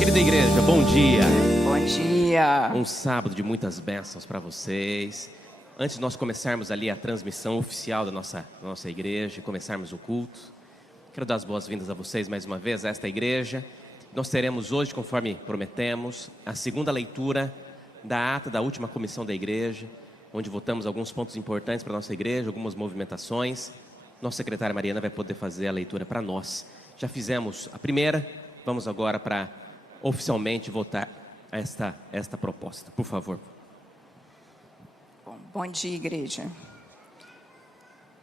Querida igreja, bom dia. Bom dia. Um sábado de muitas bênçãos para vocês. Antes de nós começarmos ali a transmissão oficial da nossa igreja, começarmos o culto, quero dar as boas-vindas a vocês mais uma vez a esta igreja. Nós teremos hoje, conforme prometemos, a segunda leitura da ata da última comissão da igreja, onde votamos alguns pontos importantes para a nossa igreja, algumas movimentações. Nossa secretária Mariana vai poder fazer a leitura para nós. Já fizemos a primeira, vamos agora para oficialmente votar esta proposta. Por favor. Bom dia, igreja.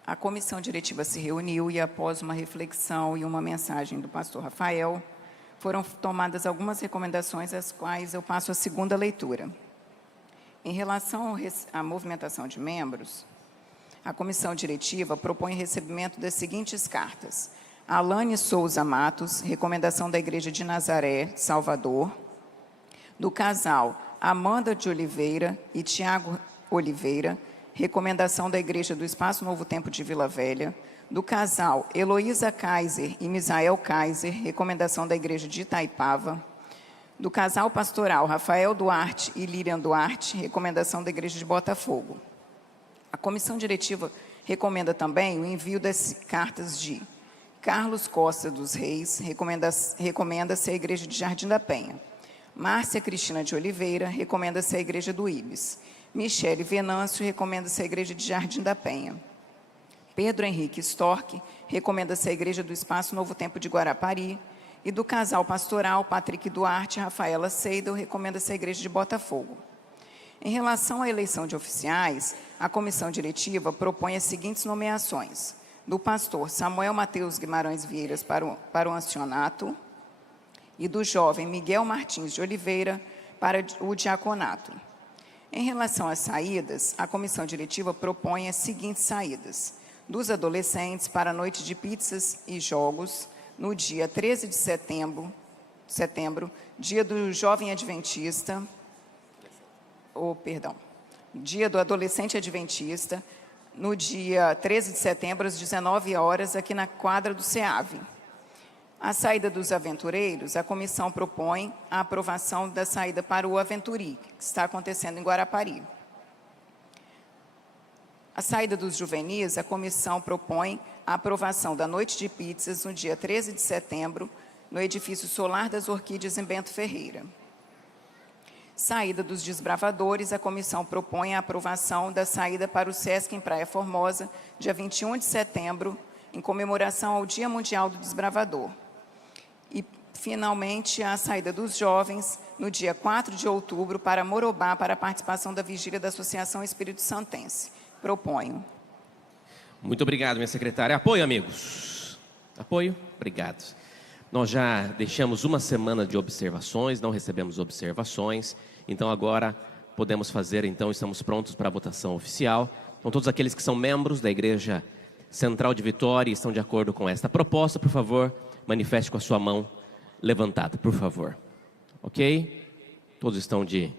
A comissão diretiva se reuniu e, após uma reflexão e uma mensagem do pastor Rafael, foram tomadas algumas recomendações, as quais eu passo a segunda leitura. Em relação à movimentação de membros, a comissão diretiva propõe recebimento das seguintes cartas: Alane Souza Matos, recomendação da Igreja de Nazaré, Salvador; do casal Amanda de Oliveira e Tiago Oliveira, recomendação da Igreja do Espaço Novo Tempo de Vila Velha; do casal Heloísa Kaiser e Misael Kaiser, recomendação da Igreja de Itaipava; do casal pastoral Rafael Duarte e Lilian Duarte, recomendação da Igreja de Botafogo. A comissão diretiva recomenda também o envio das cartas de Carlos Costa dos Reis, recomenda-se a Igreja de Jardim da Penha; Márcia Cristina de Oliveira, recomenda-se a Igreja do Ibis; Michele Venâncio, recomenda-se a Igreja de Jardim da Penha; Pedro Henrique Storck, recomenda-se a Igreja do Espaço Novo Tempo de Guarapari; e do casal pastoral Patrick Duarte e Rafaela Seidel, recomenda-se a Igreja de Botafogo. Em relação à eleição de oficiais, a comissão diretiva propõe as seguintes nomeações: do pastor Samuel Mateus Guimarães Vieiras para o ancianato e do jovem Miguel Martins de Oliveira para o diaconato. Em relação às saídas, a comissão diretiva propõe as seguintes saídas: dos adolescentes para a noite de pizzas e jogos, no dia 13 de setembro, dia do jovem adventista, dia do adolescente adventista, no dia 13 de setembro, às 19 horas, aqui na quadra do SEAV. A saída dos aventureiros, a comissão propõe a aprovação da saída para o Aventuri, que está acontecendo em Guarapari. A saída dos juvenis, a comissão propõe a aprovação da noite de pizzas no dia 13 de setembro, no edifício Solar das Orquídeas, em Bento Ferreira. Saída dos desbravadores, a comissão propõe a aprovação da saída para o Sesc em Praia Formosa, dia 21 de setembro, em comemoração ao Dia Mundial do Desbravador. E, finalmente, a saída dos jovens, no dia 4 de outubro, para Morobá, para a participação da vigília da Associação Espírito Santense. Proponho. Muito obrigado, minha secretária. Apoio, amigos. Apoio? Obrigado. Nós já deixamos uma semana de observações, não recebemos observações, então agora podemos fazer, estamos prontos para a votação oficial. Então, todos aqueles que são membros da Igreja Central de Vitória e estão de acordo com esta proposta, por favor, manifeste com a sua mão levantada, por favor. Ok? Todos estão de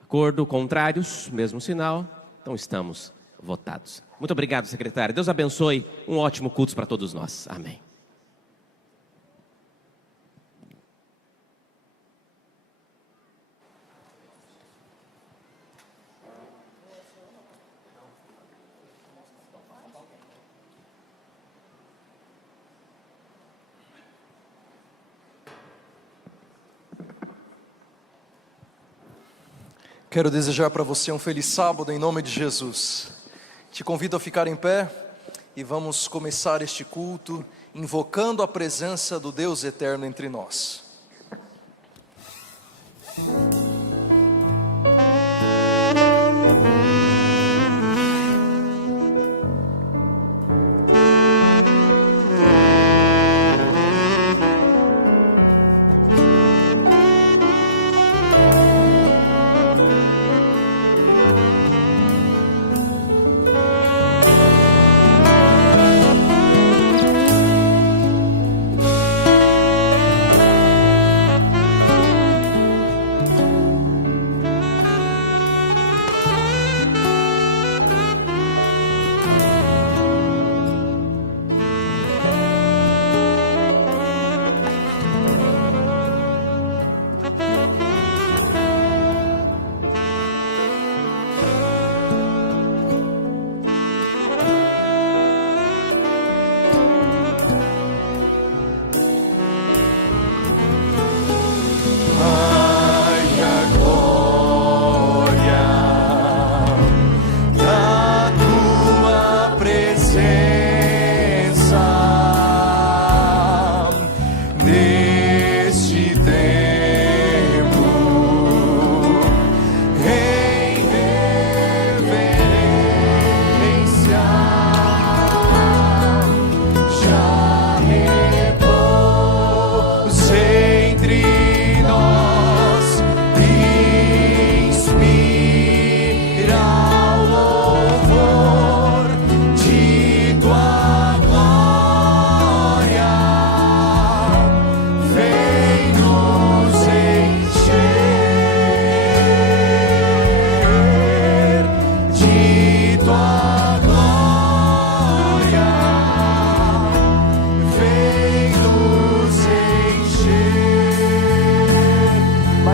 acordo, contrários, mesmo sinal, então estamos votados. Muito obrigado, secretária. Deus abençoe, um ótimo culto para todos nós. Amém. Quero desejar para você um feliz sábado em nome de Jesus. Te convido a ficar em pé e vamos começar este culto invocando a presença do Deus eterno entre nós.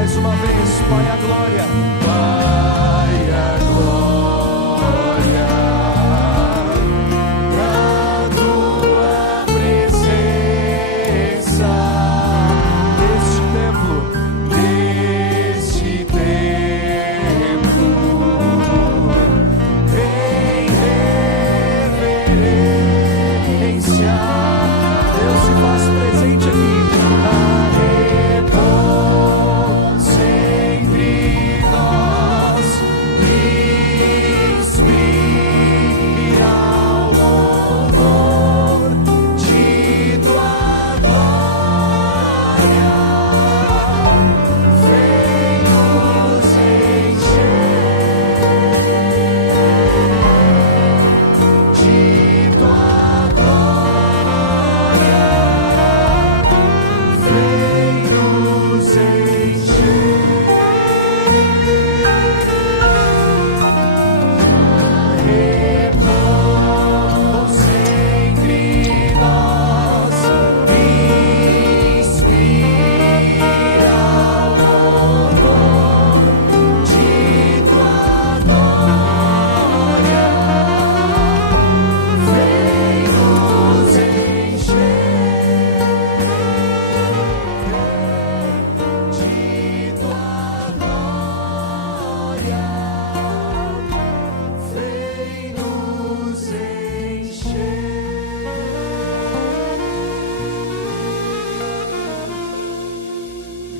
Mais uma vez, Pai, a glória. Pai, a glória da tua presença neste templo, em reverência. Deus se faz presente aqui.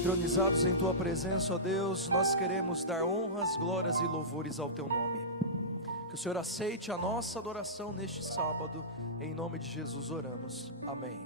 Entronizados em tua presença, ó Deus, nós queremos dar honras, glórias e louvores ao teu nome. Que o Senhor aceite a nossa adoração neste sábado, em nome de Jesus oramos, amém.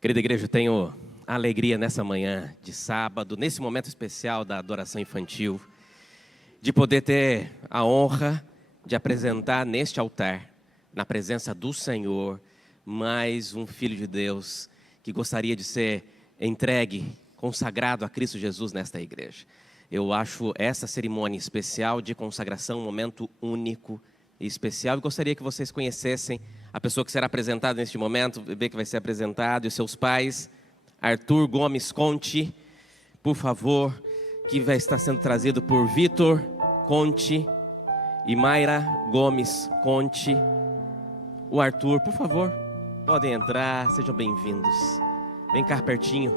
Querida igreja, eu tenho a alegria nessa manhã de sábado, nesse momento especial da adoração infantil, de poder ter a honra de apresentar neste altar, na presença do Senhor, mais um filho de Deus que gostaria de ser entregue, consagrado a Cristo Jesus nesta igreja. Eu acho essa cerimônia especial de consagração um momento único e especial, e gostaria que vocês conhecessem a pessoa que será apresentada neste momento, o bebê que vai ser apresentado, e os seus pais. Arthur Gomes Conte, por favor, que vai estar sendo trazido por Vitor Conte e Mayra Gomes Conte. O Arthur, por favor, podem entrar, sejam bem-vindos. Vem cá pertinho,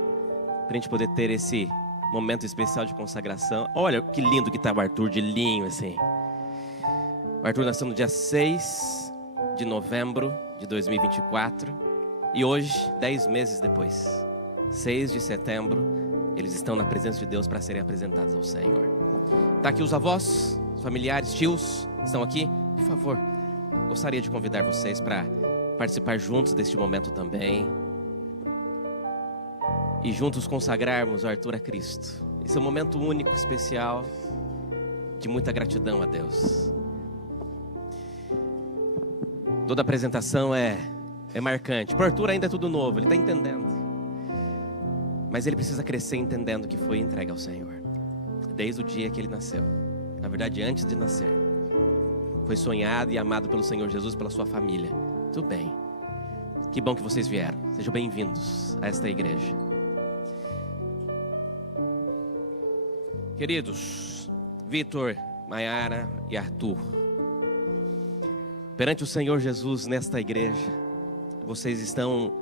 para a gente poder ter esse momento especial de consagração. Olha que lindo que está o Arthur, de linho assim. O Arthur nasceu no dia 6 de novembro de 2024 e hoje, 10 meses depois, 6 de setembro, eles estão na presença de Deus para serem apresentados ao Senhor. Está aqui os avós, os familiares, tios, estão aqui? Por favor, gostaria de convidar vocês para participar juntos deste momento também e juntos consagrarmos o Arthur a Cristo. Esse é um momento único, especial, de muita gratidão a Deus. Toda apresentação é marcante. Para o Arthur ainda é tudo novo, ele está entendendo. Mas ele precisa crescer entendendo que foi entregue ao Senhor. Desde o dia que ele nasceu. Na verdade, antes de nascer. Foi sonhado e amado pelo Senhor Jesus, pela sua família. Tudo bem. Que bom que vocês vieram. Sejam bem-vindos a esta igreja. Queridos, Vitor, Mayara e Arthur, perante o Senhor Jesus nesta igreja, vocês estão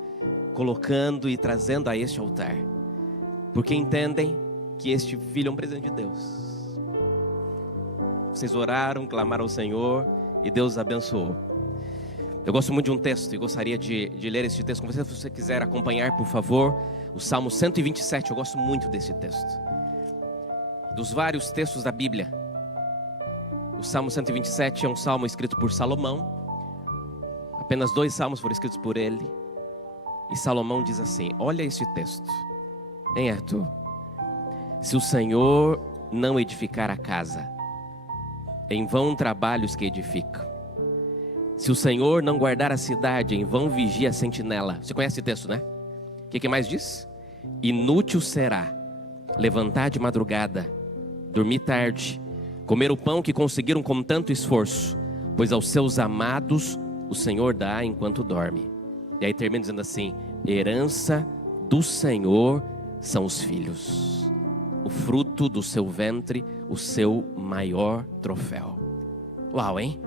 colocando e trazendo a este altar, porque entendem que este filho é um presente de Deus. Vocês oraram, clamaram ao Senhor e Deus os abençoou. Eu gosto muito de um texto e gostaria de ler este texto com você. Se você quiser acompanhar, por favor, o Salmo 127, eu gosto muito desse texto. Dos vários textos da Bíblia, o Salmo 127 é um salmo escrito por Salomão. Apenas 2 salmos foram escritos por ele. E Salomão diz assim, olha este texto. Hein, Arthur? Se o Senhor não edificar a casa, em vão trabalhos que edificam. Se o Senhor não guardar a cidade, em vão vigia a sentinela. Você conhece esse texto, né? O que mais diz? Inútil será levantar de madrugada, dormir tarde, comer o pão que conseguiram com tanto esforço, pois aos seus amados o Senhor dá enquanto dorme. E aí termina dizendo assim: herança do Senhor são os filhos, o fruto do seu ventre, o seu maior troféu. Uau, hein?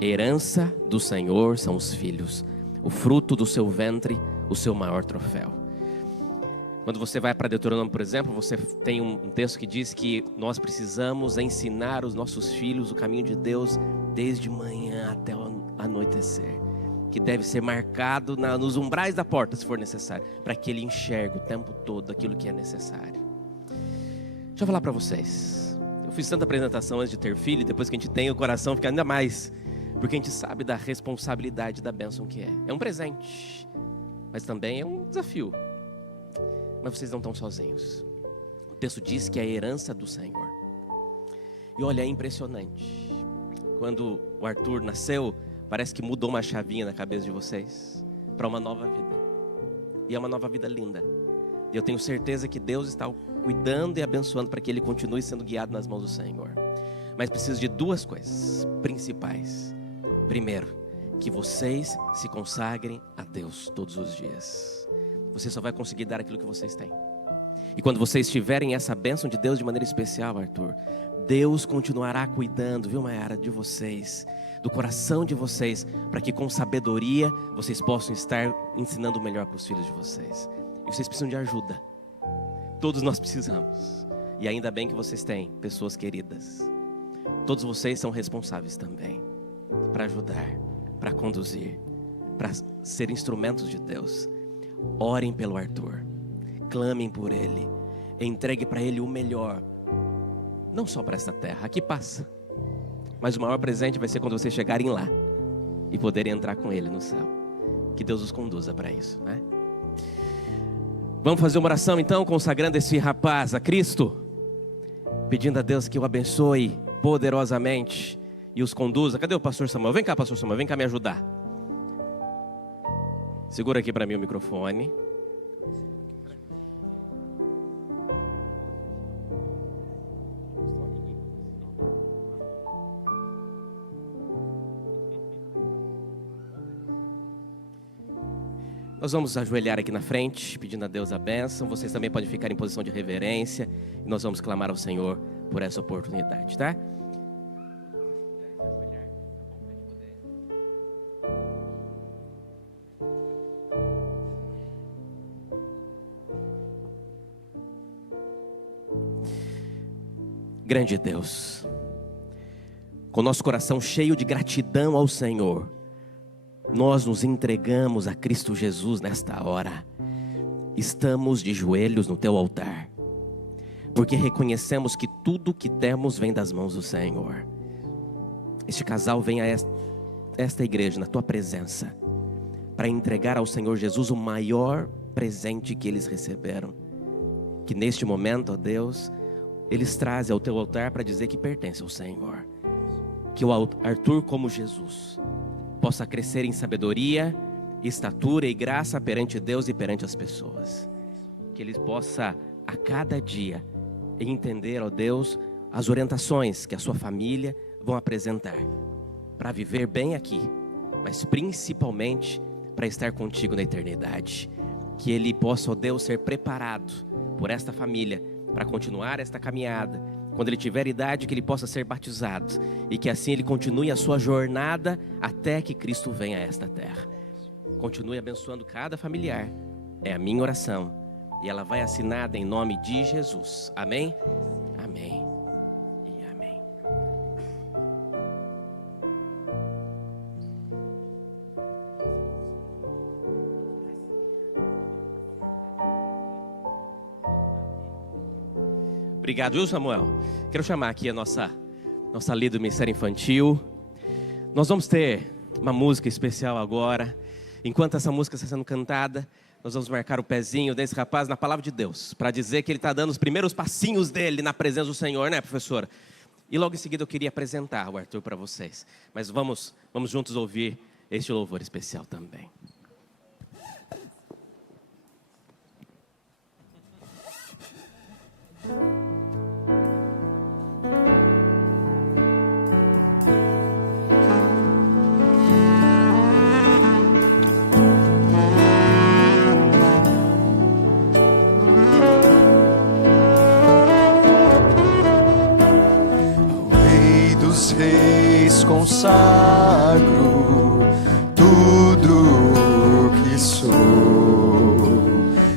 Herança do Senhor são os filhos, o fruto do seu ventre, o seu maior troféu. Quando você vai para Deuteronômio, por exemplo, você tem um texto que diz que nós precisamos ensinar os nossos filhos o caminho de Deus desde manhã até o anoitecer, que deve ser marcado nos umbrais da porta, se for necessário, para que ele enxergue o tempo todo aquilo que é necessário. Deixa eu falar para vocês, eu fiz tanta apresentação antes de ter filho, e depois que a gente tem, o coração fica ainda mais, porque a gente sabe da responsabilidade da bênção que é. É um presente, mas também é um desafio. Mas vocês não estão sozinhos. O texto diz que é a herança do Senhor. E olha, é impressionante. Quando o Arthur nasceu, parece que mudou uma chavinha na cabeça de vocês para uma nova vida. E é uma nova vida linda. E eu tenho certeza que Deus está cuidando e abençoando para que ele continue sendo guiado nas mãos do Senhor. Mas precisa de duas coisas principais. Primeiro, que vocês se consagrem a Deus todos os dias. Você só vai conseguir dar aquilo que vocês têm. E quando vocês tiverem essa bênção de Deus de maneira especial, Arthur, Deus continuará cuidando, viu, Mayara, de vocês, do coração de vocês, para que com sabedoria vocês possam estar ensinando o melhor para os filhos de vocês. E vocês precisam de ajuda. Todos nós precisamos. E ainda bem que vocês têm pessoas queridas. Todos vocês são responsáveis também para ajudar, para conduzir, para ser instrumentos de Deus. Orem pelo Arthur, clamem por ele, entregue para ele o melhor, não só para esta terra, aqui passa, mas o maior presente vai ser quando vocês chegarem lá e poderem entrar com ele no céu. Que Deus os conduza para isso, né? Vamos fazer uma oração então, consagrando esse rapaz a Cristo, pedindo a Deus que o abençoe poderosamente e os conduza. Cadê o pastor Samuel? Vem cá, pastor Samuel, vem cá me ajudar. Segura aqui para mim o microfone. Nós vamos ajoelhar aqui na frente, pedindo a Deus a bênção. Vocês também podem ficar em posição de reverência. E nós vamos clamar ao Senhor por essa oportunidade, tá? Grande Deus, com nosso coração cheio de gratidão ao Senhor, nós nos entregamos a Cristo Jesus nesta hora. Estamos de joelhos no teu altar, porque reconhecemos que tudo que temos vem das mãos do Senhor. Este casal vem a esta igreja, na tua presença, para entregar ao Senhor Jesus o maior presente que eles receberam. Que neste momento, ó Deus, eles trazem ao teu altar para dizer que pertence ao Senhor. Que o Arthur, como Jesus, possa crescer em sabedoria, estatura e graça perante Deus e perante as pessoas. Que ele possa a cada dia entender, ó Deus, as orientações que a sua família vão apresentar para viver bem aqui, mas principalmente para estar contigo na eternidade. Que ele possa, ó Deus, ser preparado por esta família para continuar esta caminhada. Quando ele tiver idade, que ele possa ser batizado e que assim ele continue a sua jornada até que Cristo venha a esta terra. Continue abençoando cada familiar. É a minha oração e ela vai assinada em nome de Jesus. Amém? Amém e amém. Obrigado, viu, Samuel? Quero chamar aqui a nossa líder do Ministério Infantil. Nós vamos ter uma música especial agora. Enquanto essa música está sendo cantada, nós vamos marcar o pezinho desse rapaz na palavra de Deus, para dizer que ele está dando os primeiros passinhos dele na presença do Senhor, né, professora? E logo em seguida eu queria apresentar o Arthur para vocês. Mas vamos juntos ouvir este louvor especial também. Reis consagro tudo que sou,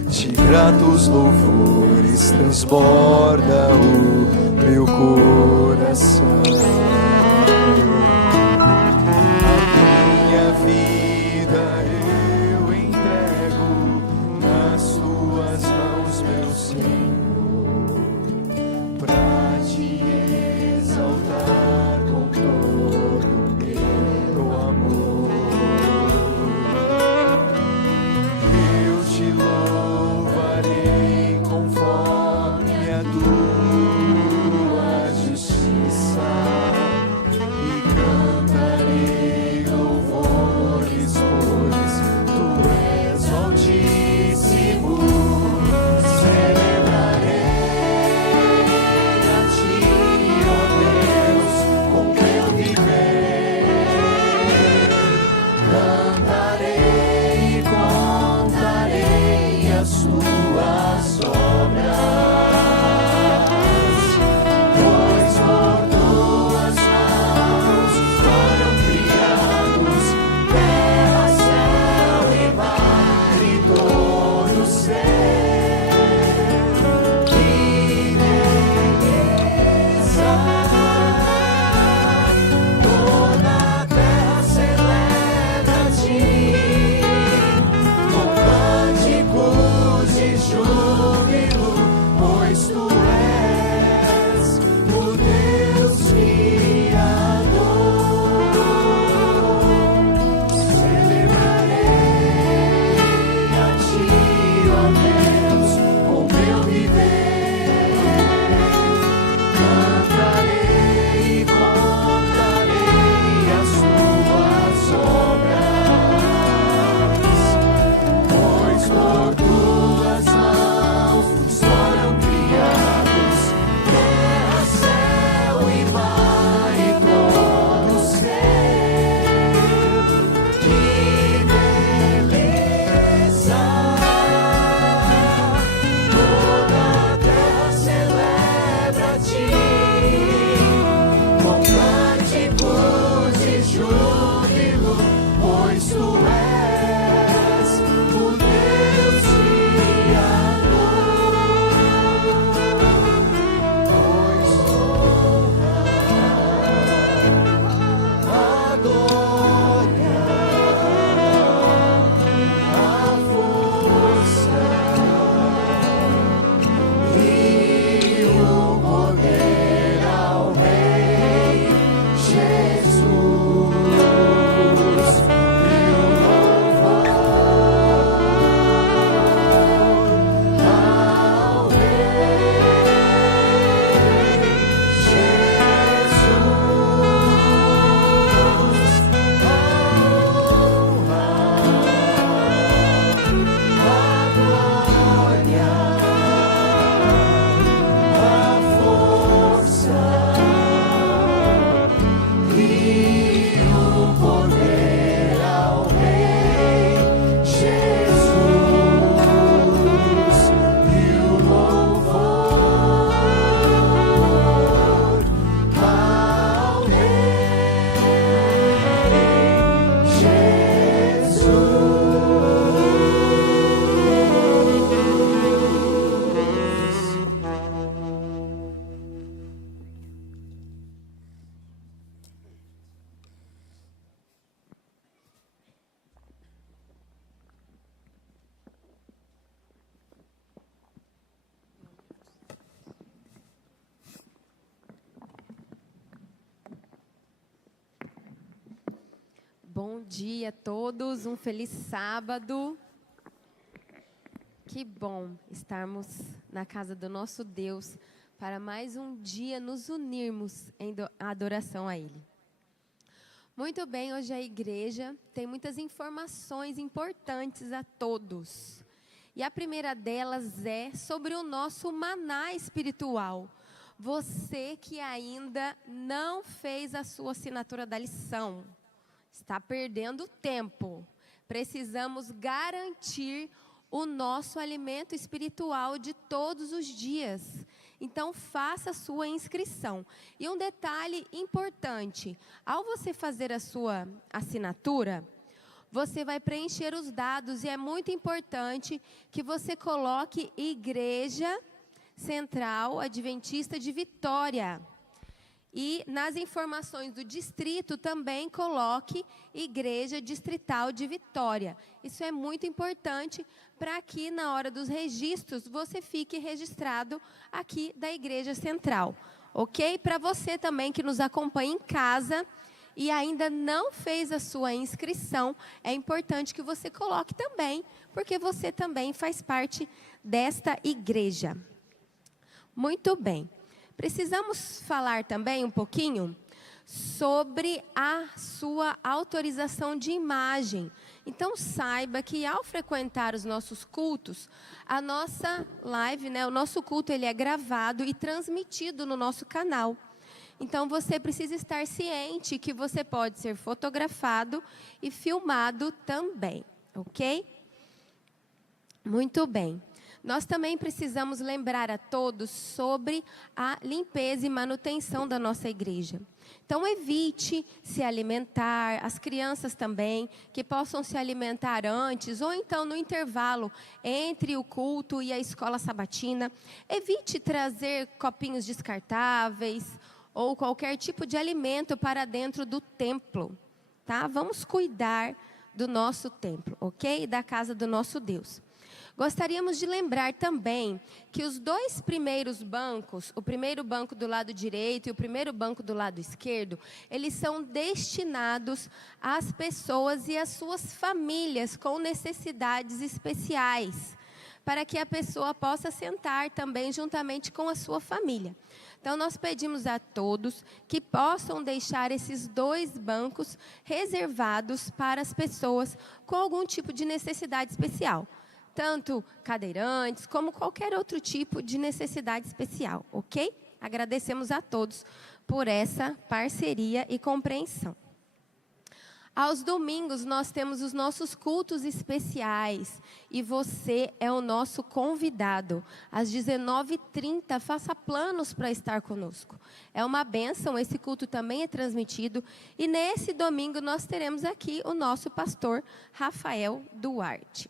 de gratos louvores transborda o meu coração. A minha vida eu entrego nas tuas mãos, meu Senhor, pra te exaltar com todo o meu amor. Eu te louvarei conforme a tua justiça e cantarei louvores, pois tu és altíssimo. Celebrarei a ti, ó Deus, com meu viver. Cantarei e contarei as suas obras, pois por tuas mãos foram criados terra, céu e mar e todo o ser. Que beleza! Toda a terra celebra a ti, com cânticos de júbilo, pois tu és o Deus Criador. Celebrarei a ti, ó Deus, com meu viver. Cantarei e contarei as tuas obras, pois por tuas mãos foram criados terra, céu e mar e todo o ser. Que beleza! Toda a terra celebra a ti, com cânticos de júbilo, pois tu és o Deus Criador. Pois honra, a glória, a força e o poder ao Rei Jesus, e o louvor ao Rei Jesus, a honra, a glória, a força e o poder ao Rei Jesus, e o louvor ao Bom dia a todos, um feliz sábado. Que bom estarmos na casa do nosso Deus para mais um dia nos unirmos em adoração a Ele. Muito bem, hoje a igreja tem muitas informações importantes a todos. E a primeira delas é sobre o nosso maná espiritual. Você que ainda não fez a sua assinatura da lição, está perdendo tempo. Precisamos garantir o nosso alimento espiritual de todos os dias. Então, faça a sua inscrição. E um detalhe importante, ao você fazer a sua assinatura, você vai preencher os dados e é muito importante que você coloque Igreja Central Adventista de Vitória. E nas informações do distrito também coloque Igreja Distrital de Vitória. Isso é muito importante para que na hora dos registros você fique registrado aqui da Igreja Central. Ok? Para você também que nos acompanha em casa e ainda não fez a sua inscrição, é importante que você coloque também, porque você também faz parte desta igreja. Muito bem. Precisamos falar também um pouquinho sobre a sua autorização de imagem. Então, saiba que ao frequentar os nossos cultos, a nossa live, o nosso culto, ele é gravado e transmitido no nosso canal. Então, você precisa estar ciente que você pode ser fotografado e filmado também, ok? Muito bem. Nós também precisamos lembrar a todos sobre a limpeza e manutenção da nossa igreja. Então, evite se alimentar, as crianças também, que possam se alimentar antes ou então no intervalo entre o culto e a escola sabatina. Evite trazer copinhos descartáveis ou qualquer tipo de alimento para dentro do templo, tá? Vamos cuidar do nosso templo, ok? Da casa do nosso Deus. Gostaríamos de lembrar também que os dois primeiros bancos, o primeiro banco do lado direito e o primeiro banco do lado esquerdo, eles são destinados às pessoas e às suas famílias com necessidades especiais, para que a pessoa possa sentar também juntamente com a sua família. Então, nós pedimos a todos que possam deixar esses dois bancos reservados para as pessoas com algum tipo de necessidade especial. Tanto cadeirantes, como qualquer outro tipo de necessidade especial, ok? Agradecemos a todos por essa parceria e compreensão. Aos domingos, nós temos os nossos cultos especiais e você é o nosso convidado. Às 19h30, faça planos para estar conosco. É uma bênção, esse culto também é transmitido. E nesse domingo, nós teremos aqui o nosso pastor Rafael Duarte.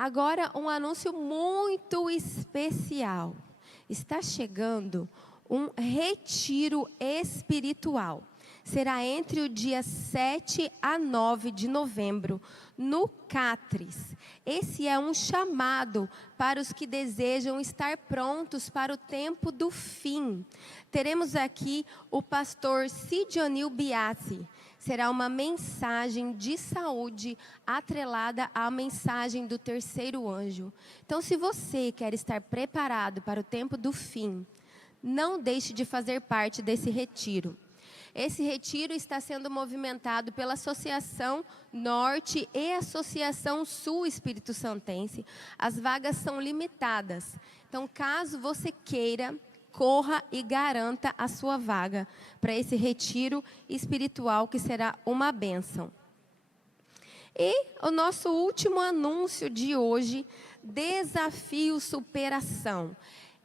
Agora, um anúncio muito especial. Está chegando um retiro espiritual. Será entre o dia 7 a 9 de novembro, no Catres. Esse é um chamado para os que desejam estar prontos para o tempo do fim. Teremos aqui o pastor Sidionil Biasi. Será uma mensagem de saúde atrelada à mensagem do terceiro anjo. Então, se você quer estar preparado para o tempo do fim, não deixe de fazer parte desse retiro. Esse retiro está sendo movimentado pela Associação Norte e Associação Sul Espírito Santense. As vagas são limitadas. Então, caso você queira, corra e garanta a sua vaga para esse retiro espiritual que será uma bênção. E o nosso último anúncio de hoje, Desafio Superação.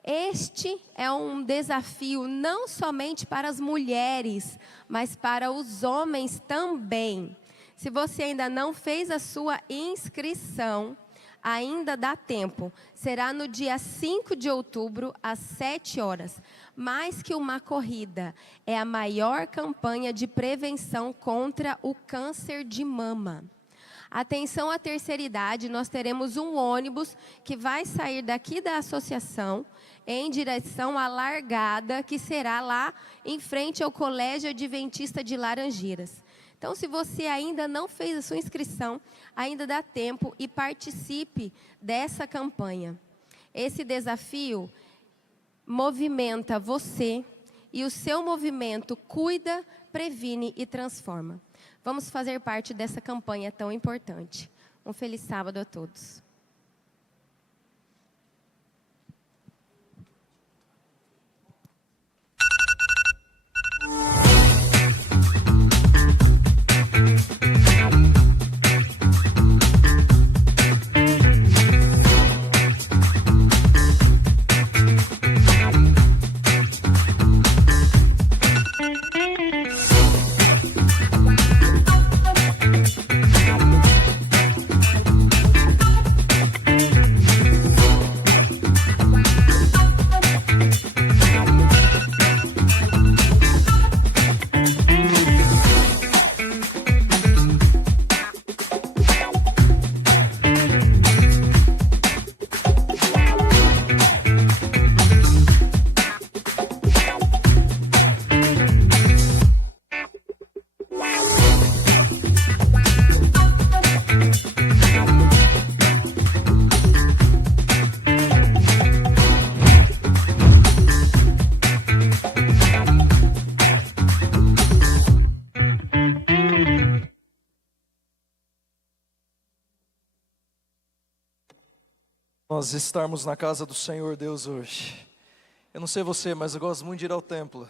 Este é um desafio não somente para as mulheres, mas para os homens também. Se você ainda não fez a sua inscrição, ainda dá tempo. Será no dia 5 de outubro, às 7 horas. Mais que uma corrida, é a maior campanha de prevenção contra o câncer de mama. Atenção à terceira idade, nós teremos um ônibus que vai sair daqui da associação em direção à largada, que será lá em frente ao Colégio Adventista de Laranjeiras. Então, se você ainda não fez a sua inscrição, ainda dá tempo e participe dessa campanha. Esse desafio movimenta você e o seu movimento cuida, previne e transforma. Vamos fazer parte dessa campanha tão importante. Um feliz sábado a todos. Nós estarmos na casa do Senhor Deus hoje. Eu não sei você, mas eu gosto muito de ir ao templo,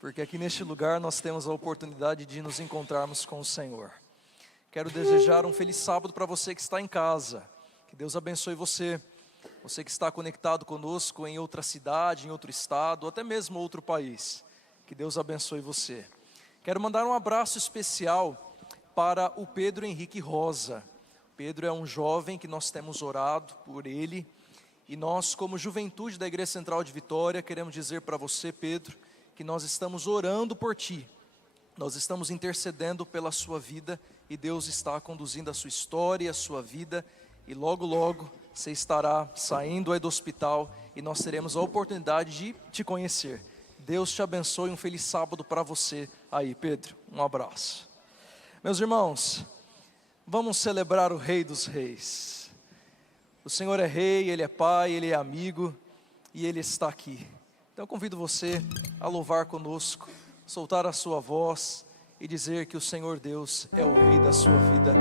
porque aqui neste lugar nós temos a oportunidade de nos encontrarmos com o Senhor. Quero desejar um feliz sábado para você que está em casa. Que Deus abençoe você. Você que está conectado conosco em outra cidade, em outro estado, ou até mesmo outro país. Que Deus abençoe você. Quero mandar um abraço especial para o Pedro Henrique Rosa. Pedro é um jovem que nós temos orado por ele. E nós, como juventude da Igreja Central de Vitória, queremos dizer para você, Pedro, que nós estamos orando por ti. Nós estamos intercedendo pela sua vida e Deus está conduzindo a sua história, a sua vida. E logo, logo, você estará saindo aí do hospital e nós teremos a oportunidade de te conhecer. Deus te abençoe, um feliz sábado para você aí, Pedro. Um abraço. Meus irmãos, vamos celebrar o Rei dos Reis. O Senhor é Rei, Ele é Pai, Ele é amigo e Ele está aqui. Então eu convido você a louvar conosco, soltar a sua voz e dizer que o Senhor Deus é o Rei da sua vida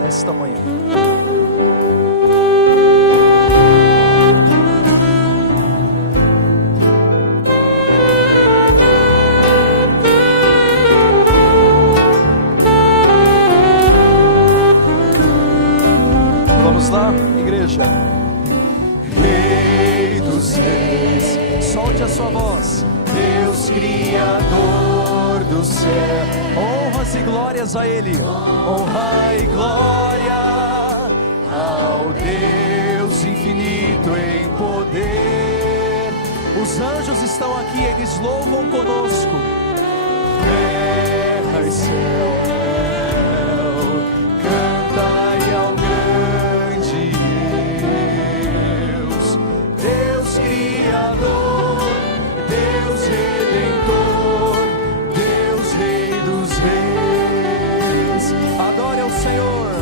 nesta manhã. Vamos lá, igreja. Rei dos Reis, solte a sua voz. Deus Criador do céu, honras e glórias a Ele, honra e glória ao Deus infinito em poder. Os anjos estão aqui, eles louvam conosco. Terra e céu, cantai ao grande Deus, Deus Criador, Deus Redentor, Deus Rei dos Reis. Adore ao Senhor,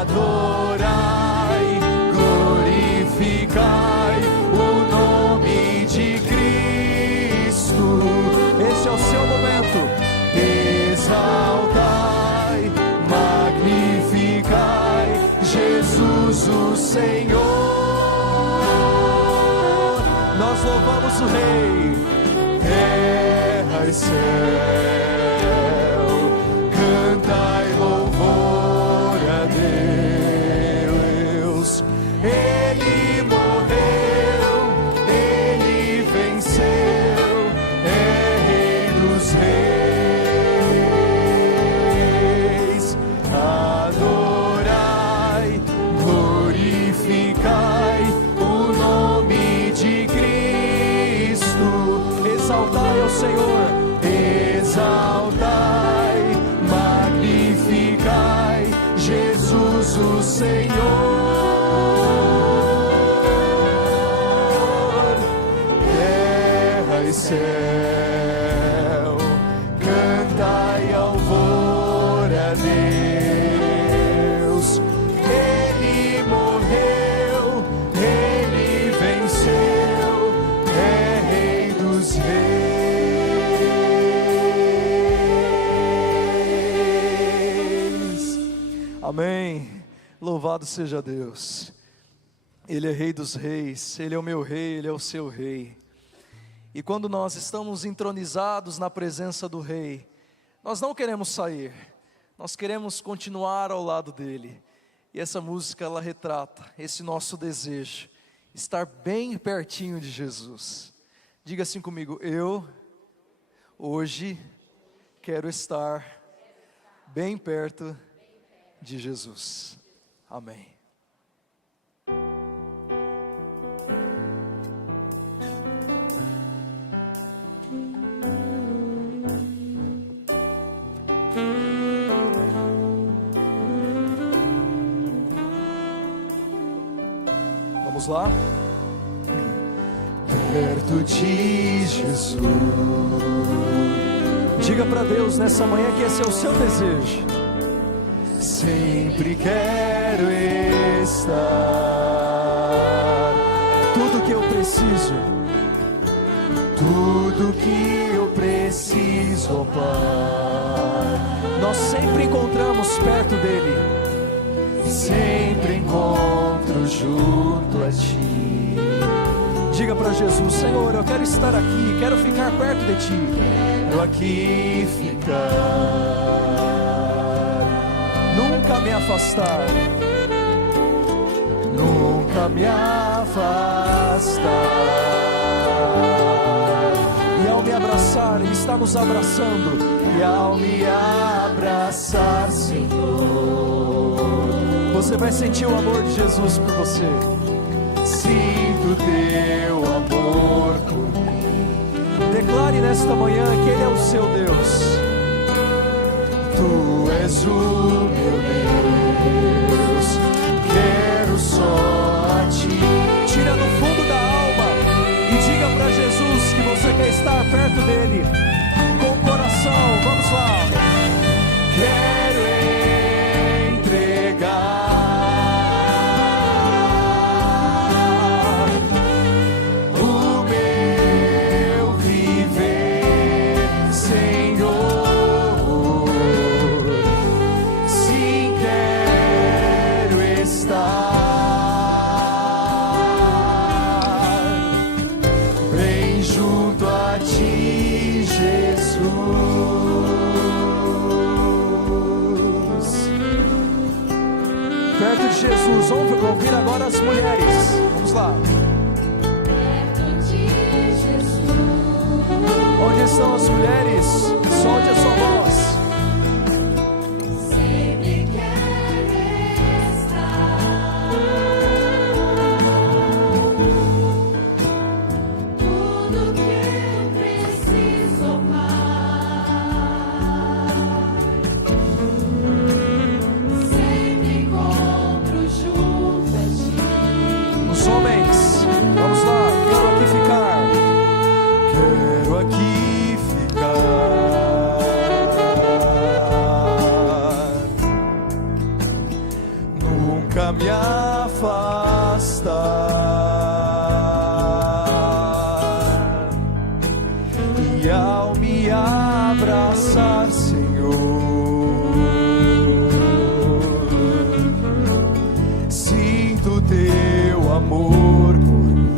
adorai, glorificai o nome de Cristo. Este é o seu momento. Exaltai, magnificai Jesus o Senhor. Nós louvamos o Rei. Terra e céu, cantai louvor a Deus. Ele morreu, Ele venceu, é Rei dos Reis. Adorai, glorificai o nome de Cristo. Exaltai ao Senhor, exaltai, magnificai Jesus o Senhor. Terra e céu, cantai louvor a Deus. Ele morreu, Ele Louvado seja Deus. Ele é Rei dos reis, Ele é o meu Rei, Ele é o seu Rei. E quando nós estamos entronizados na presença do Rei, nós não queremos sair, nós queremos continuar ao lado dEle. E essa música, ela retrata esse nosso desejo, estar bem pertinho de Jesus. Diga assim comigo: eu, hoje, quero estar bem perto de Jesus. Amém. Vamos lá? Perto de Jesus. Diga para Deus nessa manhã que esse é o seu desejo. Sempre quero estar. Tudo que eu preciso, tudo que eu preciso, ó Pai, nós sempre encontramos perto dEle. Sempre encontro junto a Ti. Diga para Jesus: Senhor, eu quero estar aqui, quero ficar perto de Ti. Quero aqui ficar, nunca me afastar, nunca me afastar. E ao me abraçar, Ele está nos abraçando. E ao me abraçar, Senhor, você vai sentir o amor de Jesus por você. Sinto teu amor por mim. Declare nesta manhã que Ele é o seu Deus. Tu és o meu Deus. Quero só a Ti. Tira do fundo da alma e diga para Jesus que você quer estar perto dEle. Com o coração, vamos lá. Quero Jesus. Vamos ouvir agora as mulheres. Vamos lá. Perto de Jesus. Onde estão as mulheres? Solte a sua voz. Sempre quero estar. Tudo que eu preciso, homens, vamos lá, quero aqui ficar. Quero aqui ficar. Nunca me afastar. E ao me abraçar, Senhor, sinto teu amor por mim.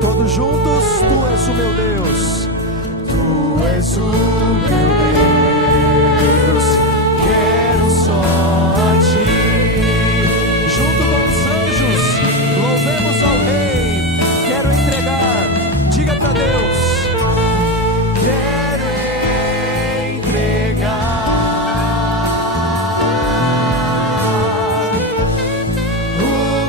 Todos juntos, Tu és o meu Deus. Tu és o meu Deus. Quero só a Ti. Junto com os anjos, louvemos ao Rei. Quero entregar. Diga para Deus. Quero entregar o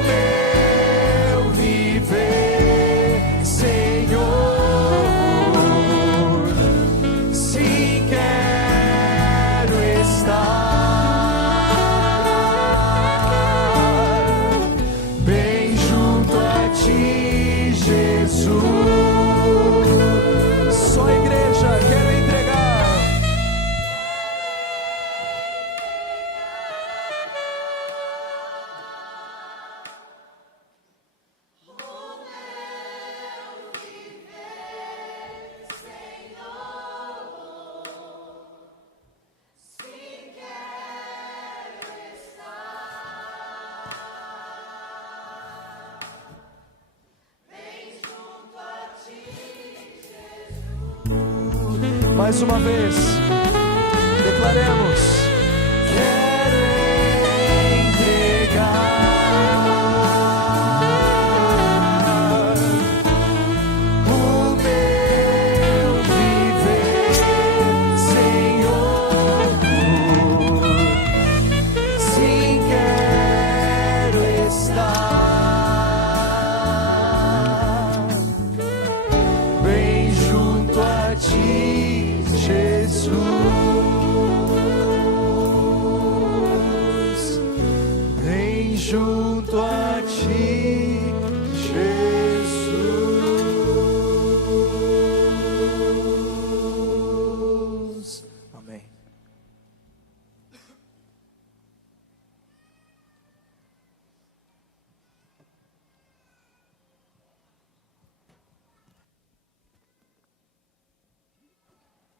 meu viver, Senhor. Sim, quero estar Mais uma vez, declaremos: quero entregar o meu viver, Senhor. Sim, quero estar bem junto a Ti, Jesus, bem junto a Ti, Jesus. Amém.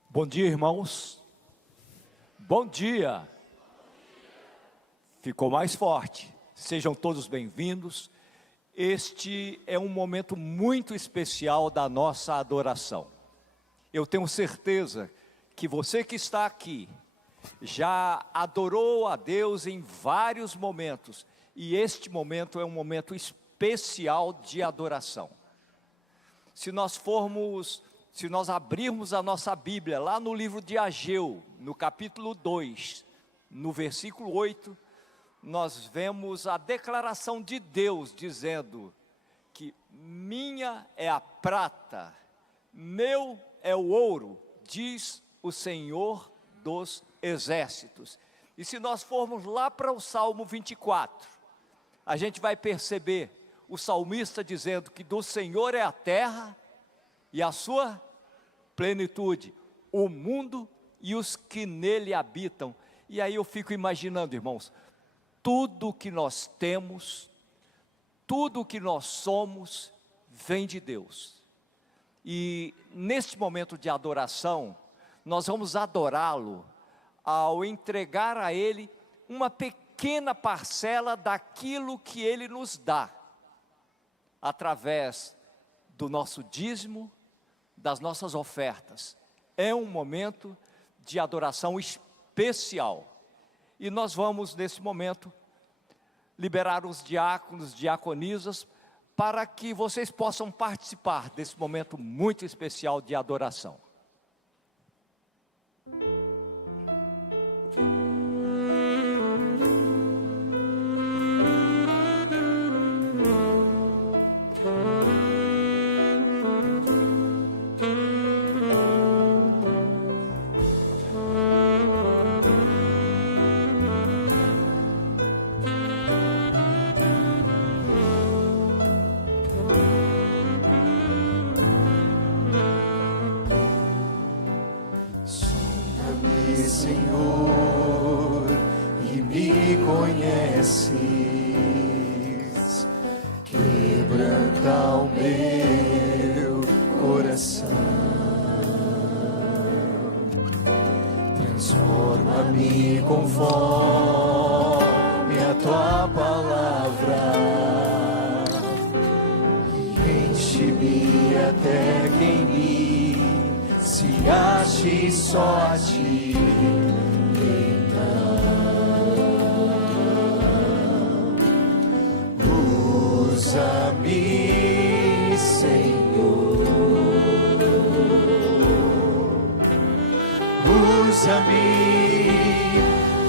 Bom dia, irmãos. Bom dia. Ficou mais forte. Sejam todos bem-vindos. Este é um momento muito especial da nossa adoração. Eu tenho certeza que você que está aqui já adorou a Deus em vários momentos, e este momento é um momento especial de adoração. Se nós abrirmos a nossa Bíblia, lá no livro de Ageu, no capítulo 2, no versículo 8, nós vemos a declaração de Deus dizendo que minha é a prata, meu é o ouro, diz o Senhor dos exércitos. E se nós formos lá para o Salmo 24, a gente vai perceber o salmista dizendo que do Senhor é a terra e a sua plenitude, o mundo e os que nele habitam. E aí eu fico imaginando, irmãos, tudo que nós temos, tudo que nós somos, vem de Deus. E neste momento de adoração, nós vamos adorá-lo ao entregar a Ele uma pequena parcela daquilo que Ele nos dá, através do nosso dízimo, das nossas ofertas. É um momento de adoração especial. E nós vamos, nesse momento, liberar os diáconos, diaconisas, para que vocês possam participar desse momento muito especial de adoração. Senhor, e me conheces, quebranta o meu coração, transforma-me conforme a Tua palavra, e enche-me até que em mim se ache só a Ti. Usa-me, Senhor, usa-me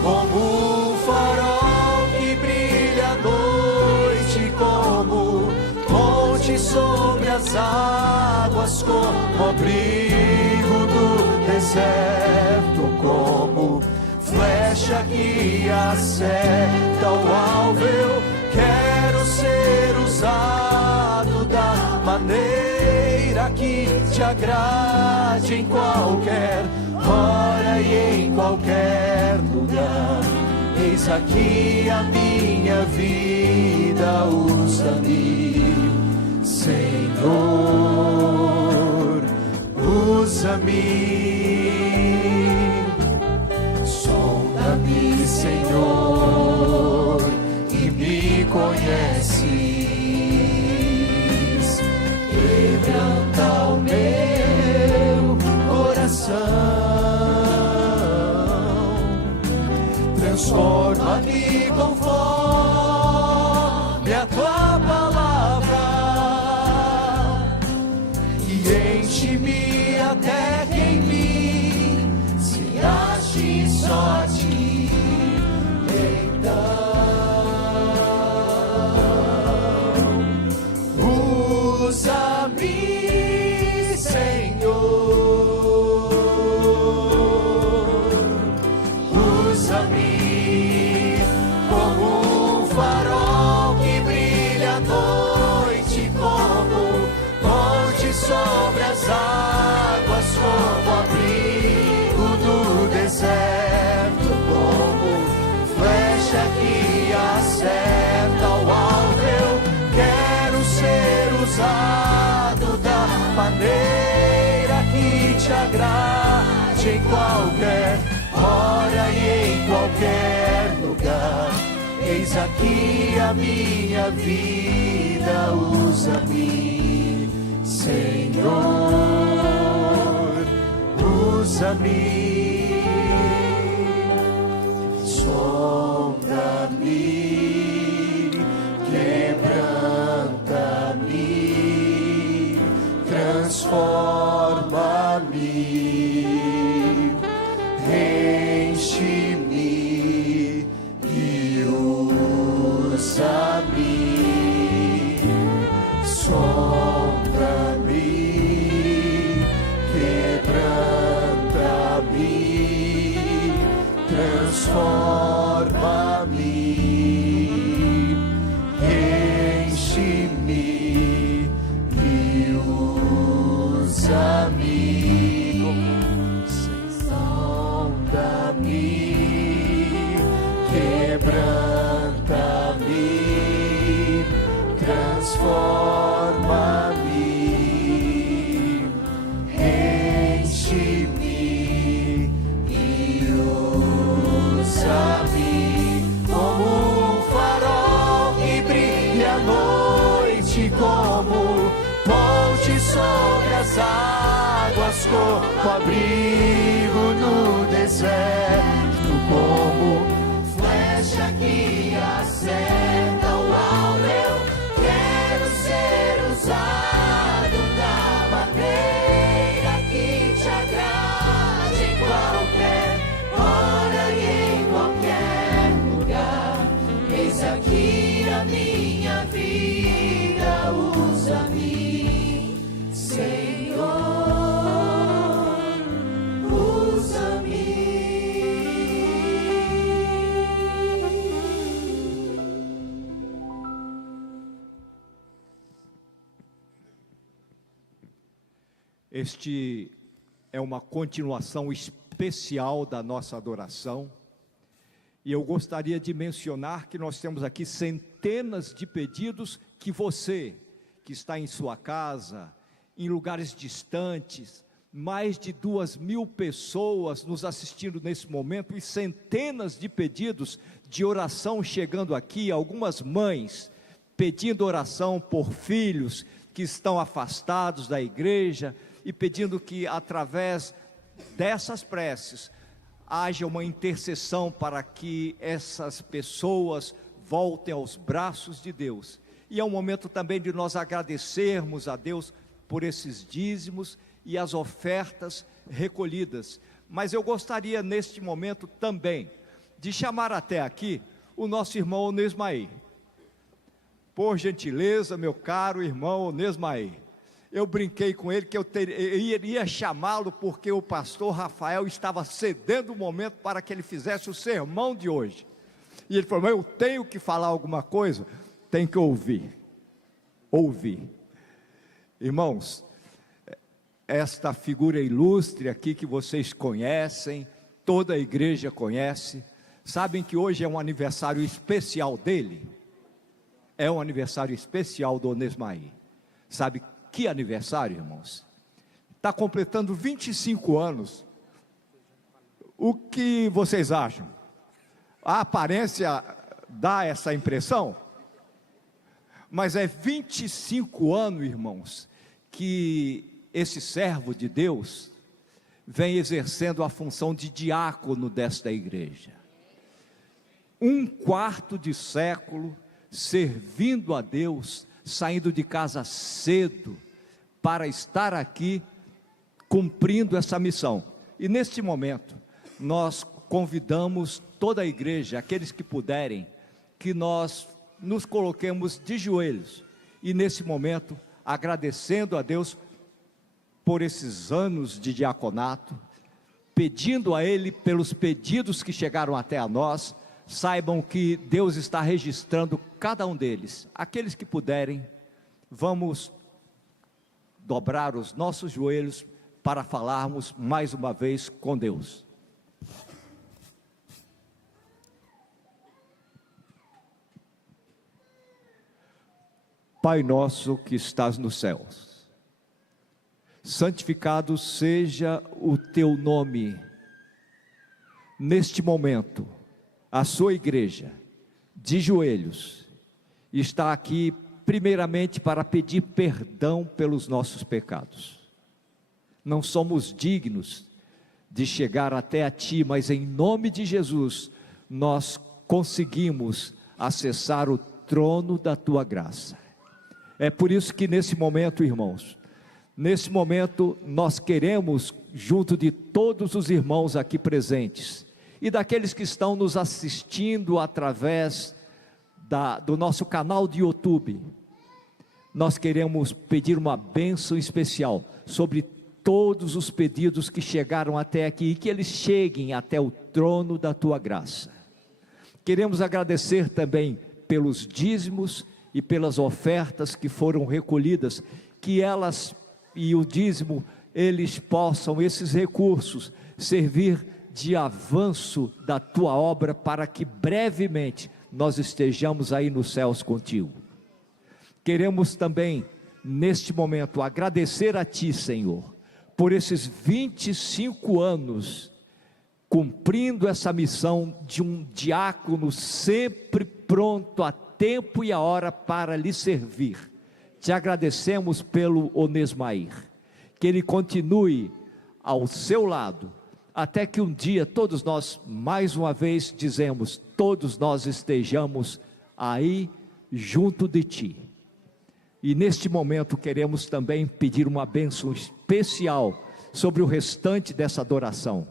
como um farol que brilha à noite, como ponte sobre as águas, como abrigo do deserto, como flecha que acerta o alvo. Eu quero ser usado da maneira que Te agrade, em qualquer hora e em qualquer lugar. Eis aqui a minha vida, usa-me, Senhor, usa-me. Sonda-me, Senhor, e me conheces, quebranta o meu enche-me até que em mim se ache só ti. Então, usa-me, Senhor, usa-me como um farol que brilha à noite, como ponte sobre as águas, como abrigo no deserto, como flecha que acerta ao alvo. Eu quero ser usado da maneira que te agrade, em qualquer hora e em qualquer lugar. Eis aqui a minha vida, usa-me, Senhor, usa-me. Sonda-me, quebranta-me, transforma-me, enche-me e usa-me. Sonda-me, quebranta-me, transforma-me, enche-me e usa-me. Sonda-me, quebranta-me, transforma-me, enche-me e usa-me como um farol que brilha à noite, como ponte sobre as águas, como abrigo no deserto, como flecha que acerta o alvo. Eu quero ser usado da maneira que te agrade, em qualquer hora e em qualquer lugar. Eis aqui a minha vida, usa-me, Senhor, usa-me. Este é uma continuação especial da nossa adoração. E eu gostaria de mencionar que nós temos aqui centenas de pedidos que você, que está em sua casa, em lugares distantes, mais de 2.000 pessoas nos assistindo nesse momento, e centenas de pedidos de oração chegando aqui, algumas mães pedindo oração por filhos que estão afastados da igreja, e pedindo que através dessas preces haja uma intercessão para que essas pessoas voltem aos braços de Deus. E é um momento também de nós agradecermos a Deus por esses dízimos e as ofertas recolhidas. Mas eu gostaria neste momento também de chamar até aqui o nosso irmão Onesmaí. Por gentileza, meu caro irmão Onesmaí, eu brinquei com ele que eu iria chamá-lo porque o pastor Rafael estava cedendo o momento para que ele fizesse o sermão de hoje. E ele falou: mas eu tenho que falar alguma coisa, tem que ouvir. Ouvir. Irmãos, esta figura ilustre aqui que vocês conhecem, toda a igreja conhece, sabem que hoje é um aniversário especial dele? É um aniversário especial do Onesmaí. Sabe que aniversário, irmãos? Está completando 25 anos. O que vocês acham? A aparência dá essa impressão? Mas é 25 anos, irmãos, que esse servo de Deus vem exercendo a função de diácono desta igreja. 1/4 de século servindo a Deus, saindo de casa cedo para estar aqui cumprindo essa missão. E neste momento, nós convidamos toda a igreja, aqueles que puderem, que nós nos coloquemos de joelhos e nesse momento, agradecendo a Deus por esses anos de diaconato, pedindo a Ele pelos pedidos que chegaram até a nós. Saibam que Deus está registrando cada um deles. Aqueles que puderem, vamos dobrar os nossos joelhos para falarmos mais uma vez com Deus. Pai nosso que estás nos céus, santificado seja o teu nome. Neste momento, a sua igreja, de joelhos, está aqui primeiramente para pedir perdão pelos nossos pecados. Não somos dignos de chegar até a Ti, mas em nome de Jesus, nós conseguimos acessar o trono da Tua graça. É por isso que nesse momento, irmãos, nesse momento nós queremos, junto de todos os irmãos aqui presentes, e daqueles que estão nos assistindo através do nosso canal de YouTube, nós queremos pedir uma bênção especial sobre todos os pedidos que chegaram até aqui, e que eles cheguem até o trono da Tua graça. Queremos agradecer também pelos dízimos e pelas ofertas que foram recolhidas, que elas e o dízimo, eles possam, esses recursos, servir de avanço da Tua obra, para que brevemente nós estejamos aí nos céus contigo. Queremos também, neste momento, agradecer a Ti, Senhor, por esses 25 anos, cumprindo essa missão de um diácono sempre pronto a tempo e a hora para lhe servir. Te agradecemos pelo Onesmair, que ele continue ao seu lado, até que um dia todos nós, mais uma vez dizemos, todos nós estejamos aí junto de Ti. E neste momento queremos também pedir uma bênção especial sobre o restante dessa adoração,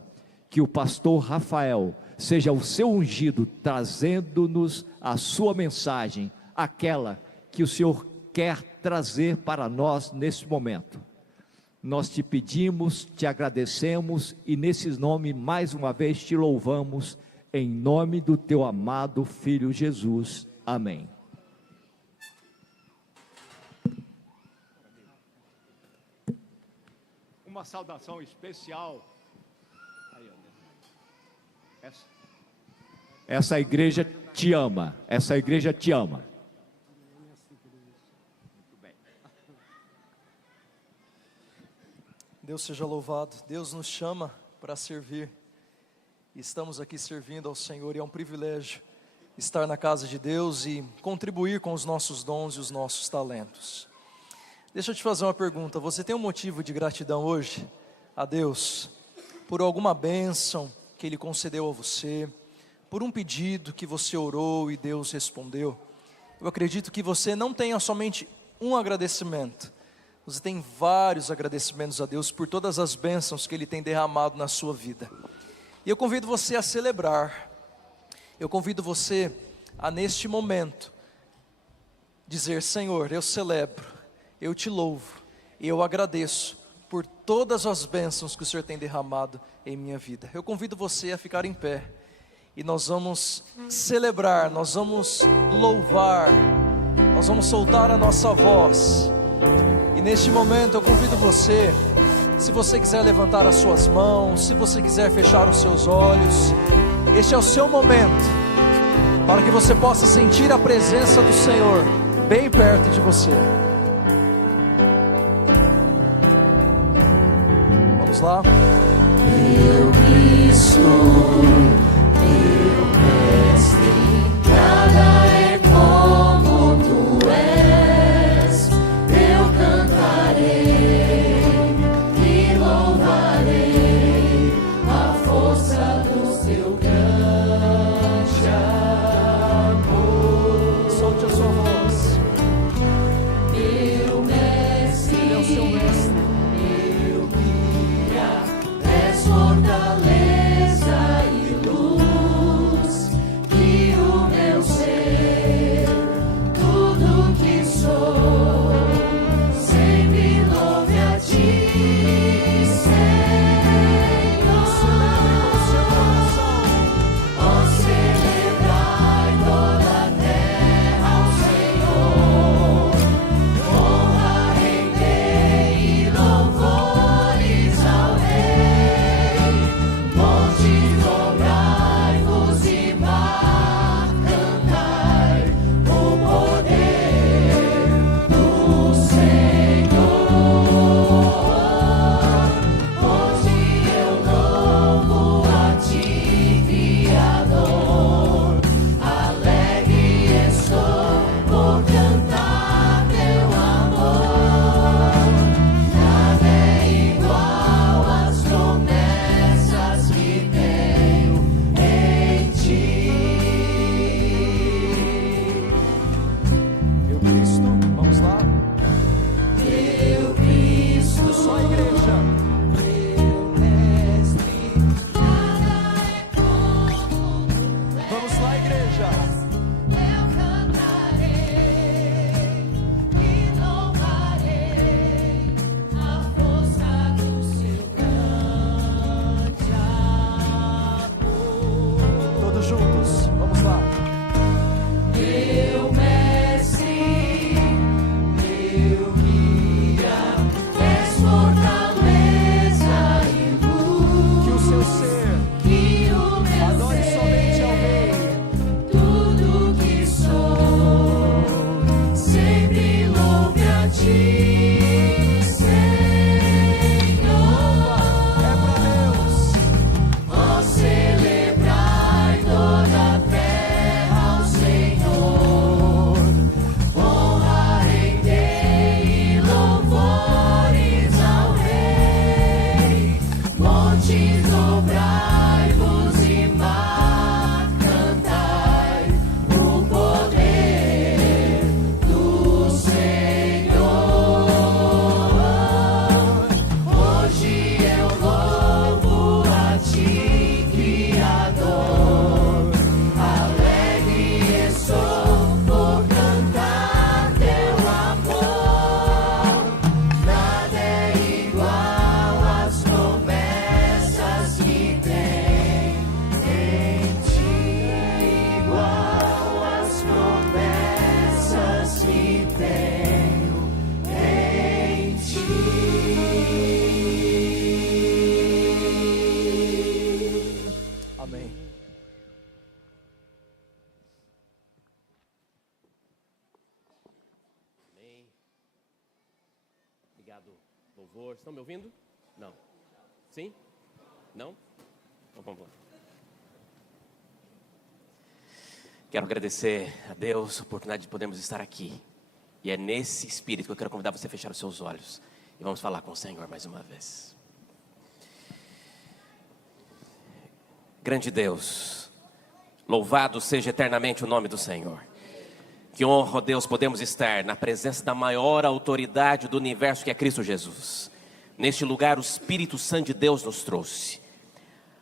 que o pastor Rafael seja o seu ungido, trazendo-nos a sua mensagem, aquela que o Senhor quer trazer para nós nesse momento. Nós te pedimos, te agradecemos e nesse nome mais uma vez te louvamos, em nome do teu amado Filho Jesus. Amém. Uma saudação especial. Essa igreja te ama, essa igreja te ama. Deus seja louvado. Deus nos chama para servir. Estamos aqui servindo ao Senhor e é um privilégio estar na casa de Deus e contribuir com os nossos dons e os nossos talentos. Deixa eu te fazer uma pergunta. Você tem um motivo de gratidão hoje a Deus por alguma bênção que Ele concedeu a você, por um pedido que você orou e Deus respondeu? Eu acredito que você não tenha somente um agradecimento, você tem vários agradecimentos a Deus por todas as bênçãos que Ele tem derramado na sua vida. E eu convido você a celebrar, eu convido você a neste momento dizer: Senhor, eu celebro, eu te louvo, e eu agradeço por todas as bênçãos que o Senhor tem derramado em minha vida. Eu convido você a ficar em pé, e nós vamos celebrar, nós vamos louvar, nós vamos soltar a nossa voz. E neste momento eu convido você, se você quiser levantar as suas mãos, se você quiser fechar os seus olhos, este é o seu momento, para que você possa sentir a presença do Senhor bem perto de você. Vamos lá. Meu Cristo, meu Mestre, nada é como Tu és. Eu cantarei e louvarei a força do Teu grande amor. Solte a sua voz. Meu Mestre, Ele é o seu mestre. meu Cristo. favor. Estão me ouvindo? Não. Sim? Não? Então vamos lá. Quero agradecer a Deus a oportunidade de podermos estar aqui. E é nesse espírito que eu quero convidar você a fechar os seus olhos. E vamos falar com o Senhor mais uma vez. Grande Deus, louvado seja eternamente o nome do Senhor. Que honra, ó Deus, podemos estar na presença da maior autoridade do universo, que é Cristo Jesus. Neste lugar o Espírito Santo de Deus nos trouxe,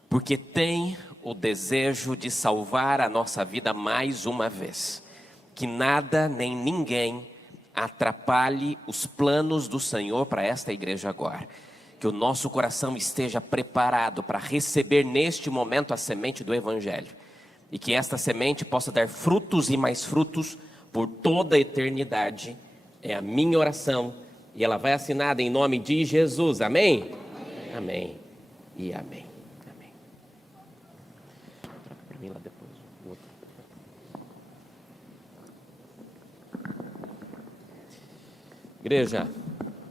porque tem o desejo de salvar a nossa vida mais uma vez. Que nada nem ninguém atrapalhe os planos do Senhor para esta igreja agora. Que o nosso coração esteja preparado para receber neste momento a semente do Evangelho. E que esta semente possa dar frutos e mais frutos por toda a eternidade. É a minha oração. E ela vai assinada em nome de Jesus. Amém? Amém. Amém. E amém. Amém. Troca para mim lá depois. O outro. Igreja,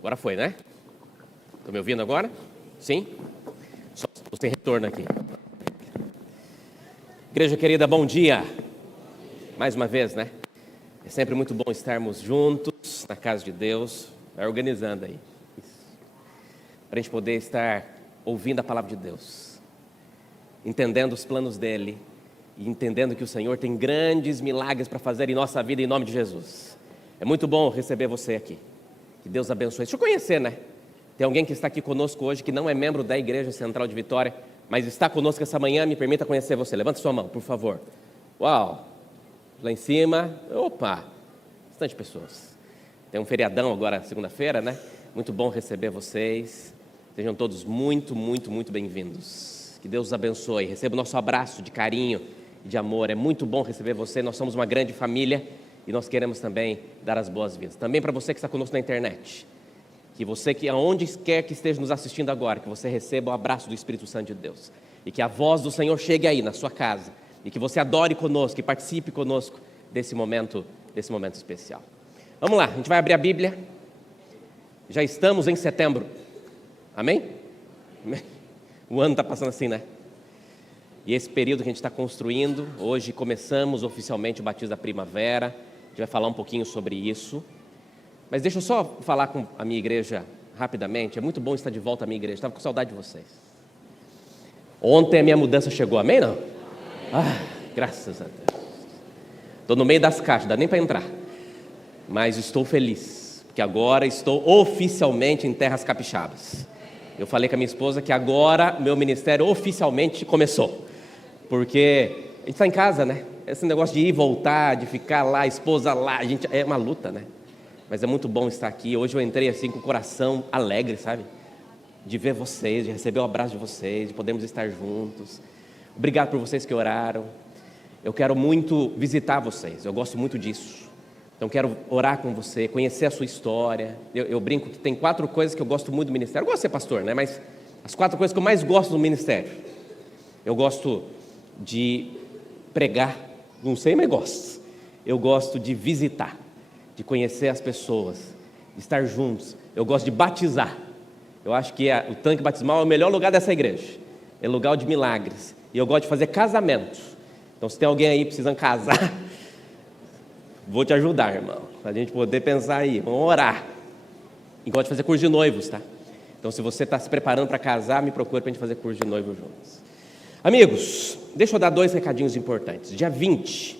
agora foi, né? Estão me ouvindo agora? Sim? Só estou sem retorno aqui. Igreja querida, bom dia. Mais uma vez, né? É sempre muito bom estarmos juntos na casa de Deus. Vai organizando aí. Para a gente poder estar ouvindo a palavra de Deus. Entendendo os planos dEle. E entendendo que o Senhor tem grandes milagres para fazer em nossa vida em nome de Jesus. É muito bom receber você aqui. Que Deus abençoe. Deixa eu conhecer, né? Tem alguém que está aqui conosco hoje que não é membro da Igreja Central de Vitória, mas está conosco essa manhã. Me permita conhecer você. Levanta sua mão, por favor. Uau! Lá em cima, opa, bastante pessoas. Tem um feriadão agora, segunda-feira, né? Muito bom receber vocês. Sejam todos muito, muito, muito bem-vindos. Que Deus os abençoe. Receba o nosso abraço de carinho e de amor. É muito bom receber você. Nós somos uma grande família e nós queremos também dar as boas-vindas. Também para você que está conosco na internet. Que você, que aonde quer que esteja nos assistindo agora, que você receba o abraço do Espírito Santo de Deus. E que a voz do Senhor chegue aí na sua casa. E que você adore conosco, e participe conosco desse momento especial. Vamos lá, a gente vai abrir a Bíblia. Já estamos em setembro. Amém? O ano está passando assim, né? E esse período que a gente está construindo, hoje começamos oficialmente o batismo da primavera. A gente vai falar um pouquinho sobre isso. Mas deixa eu só falar com a minha igreja rapidamente. É muito bom estar de volta à minha igreja. Estava com saudade de vocês. Ontem a minha mudança chegou, amém não? Ah, graças a Deus. Estou no meio das caixas, dá nem para entrar. Mas estou feliz, porque agora estou oficialmente em terras capixabas. Eu falei com a minha esposa que agora meu ministério oficialmente começou. Porque a gente está em casa, né? Esse negócio de ir e voltar, de ficar lá, a esposa lá, a gente, é uma luta, né? Mas é muito bom estar aqui. Hoje eu entrei assim com o coração alegre, sabe? De ver vocês, de receber o abraço de vocês, de podermos estar juntos. Obrigado por vocês que oraram. Eu quero muito visitar vocês, eu gosto muito disso. Então quero orar com você, conhecer a sua história. Eu brinco que tem 4 coisas que eu gosto muito do ministério. Eu gosto de ser pastor, né? Mas as 4 coisas que eu mais gosto do ministério. Eu gosto de pregar, não sei, mas gosto. Eu gosto de visitar, de conhecer as pessoas, de estar juntos. Eu gosto de batizar. Eu acho que o tanque batismal é o melhor lugar dessa igreja. É lugar de milagres. E eu gosto de fazer casamentos. Então, se tem alguém aí precisando casar, vou te ajudar, irmão. Para a gente poder pensar aí. Vamos orar. E gosto de fazer curso de noivos, tá? Então, se você está se preparando para casar, me procure para a gente fazer curso de noivos juntos. Amigos, deixa eu dar 2 recadinhos importantes. Dia 20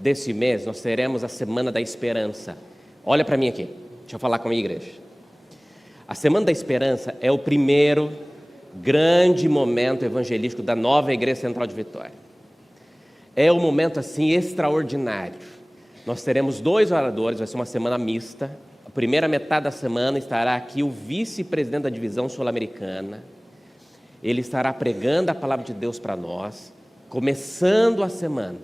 desse mês, nós teremos a Semana da Esperança. Olha para mim aqui. Deixa eu falar com a minha igreja. A Semana da Esperança é o primeiro grande momento evangelístico da nova Igreja Central de Vitória. É um momento assim extraordinário. Nós teremos 2 oradores, vai ser uma semana mista. A primeira metade da semana estará aqui o vice-presidente da divisão sul-americana. Ele estará pregando a palavra de Deus para nós, começando a semana.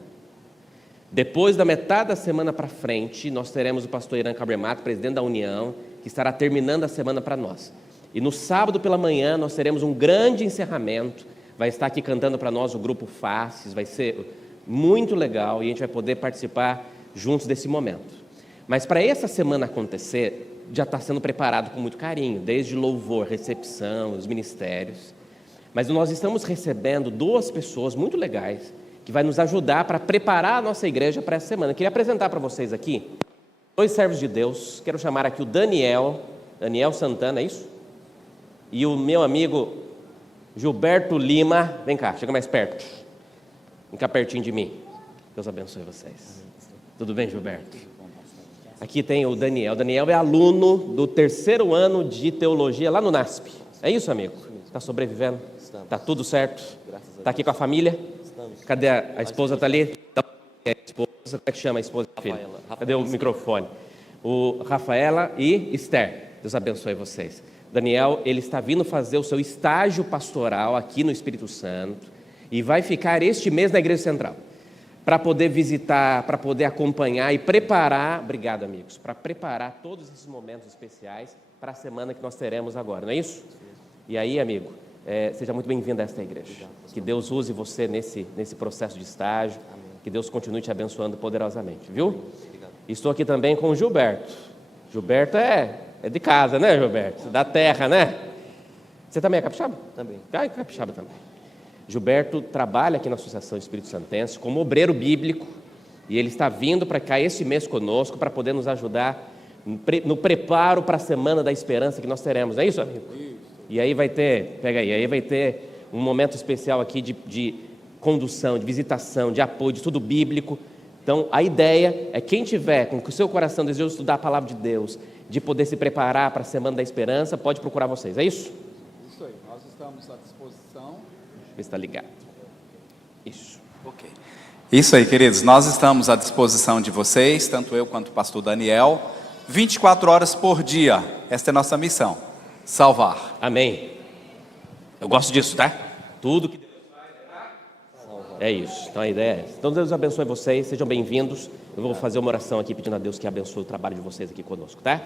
Depois da metade da semana para frente, nós teremos o pastor Irã Cabremato, presidente da União, que estará terminando a semana para nós. E no sábado pela manhã nós teremos um grande encerramento. Vai estar aqui cantando para nós o grupo Faces, vai ser muito legal e a gente vai poder participar juntos desse momento. Mas para essa semana acontecer, já está sendo preparado com muito carinho, desde louvor, recepção, os ministérios. Mas nós estamos recebendo 2 pessoas muito legais que vai nos ajudar para preparar a nossa igreja para essa semana. Eu queria apresentar para vocês aqui 2 servos de Deus. Quero chamar aqui o Daniel Santana, é isso? E o meu amigo Gilberto Lima. Vem cá, chega mais perto. Vem cá pertinho de mim. Deus abençoe vocês. Tudo bem, Gilberto? Aqui tem o Daniel. Daniel é aluno do 3º ano de teologia lá no NASP. É isso, amigo? Está sobrevivendo? Está tudo certo? Está aqui com a família? Cadê a esposa? Está ali? A esposa, como é que chama a esposa? Cadê o microfone? O Rafaela e Esther. Deus abençoe vocês. Daniel, ele está vindo fazer o seu estágio pastoral aqui no Espírito Santo e vai ficar este mês na Igreja Central para poder visitar, para poder acompanhar e preparar, obrigado amigos, para preparar todos esses momentos especiais para a semana que nós teremos agora, não é isso? E aí, amigo, seja muito bem-vindo a esta igreja. Que Deus use você nesse processo de estágio, que Deus continue te abençoando poderosamente, viu? Estou aqui também com o Gilberto. Gilberto é de casa, né, Gilberto? Da terra, né? Você também é capixaba? Também. Ah, capixaba também. Gilberto trabalha aqui na Associação Espírito Santense como obreiro bíblico e ele está vindo para cá esse mês conosco para poder nos ajudar no preparo para a Semana da Esperança que nós teremos. É isso, amigo? Isso. E aí vai ter, pega aí vai ter um momento especial aqui de condução, de visitação, de apoio, de estudo bíblico. Então, a ideia é quem tiver com o seu coração desejoso de estudar a Palavra de Deus, de poder se preparar para a Semana da Esperança, pode procurar vocês. É isso? Isso aí, nós estamos à disposição. Deixa eu ver se está ligado. Isso. Ok. Isso aí, queridos, nós estamos à disposição de vocês, tanto eu quanto o pastor Daniel, 24 horas por dia. Esta é a nossa missão, salvar. Amém. Eu gosto disso, tá? Tudo que Deus faz é isso. Então a ideia é essa. Então Deus abençoe vocês, sejam bem-vindos. Eu vou fazer uma oração aqui pedindo a Deus que abençoe o trabalho de vocês aqui conosco, tá?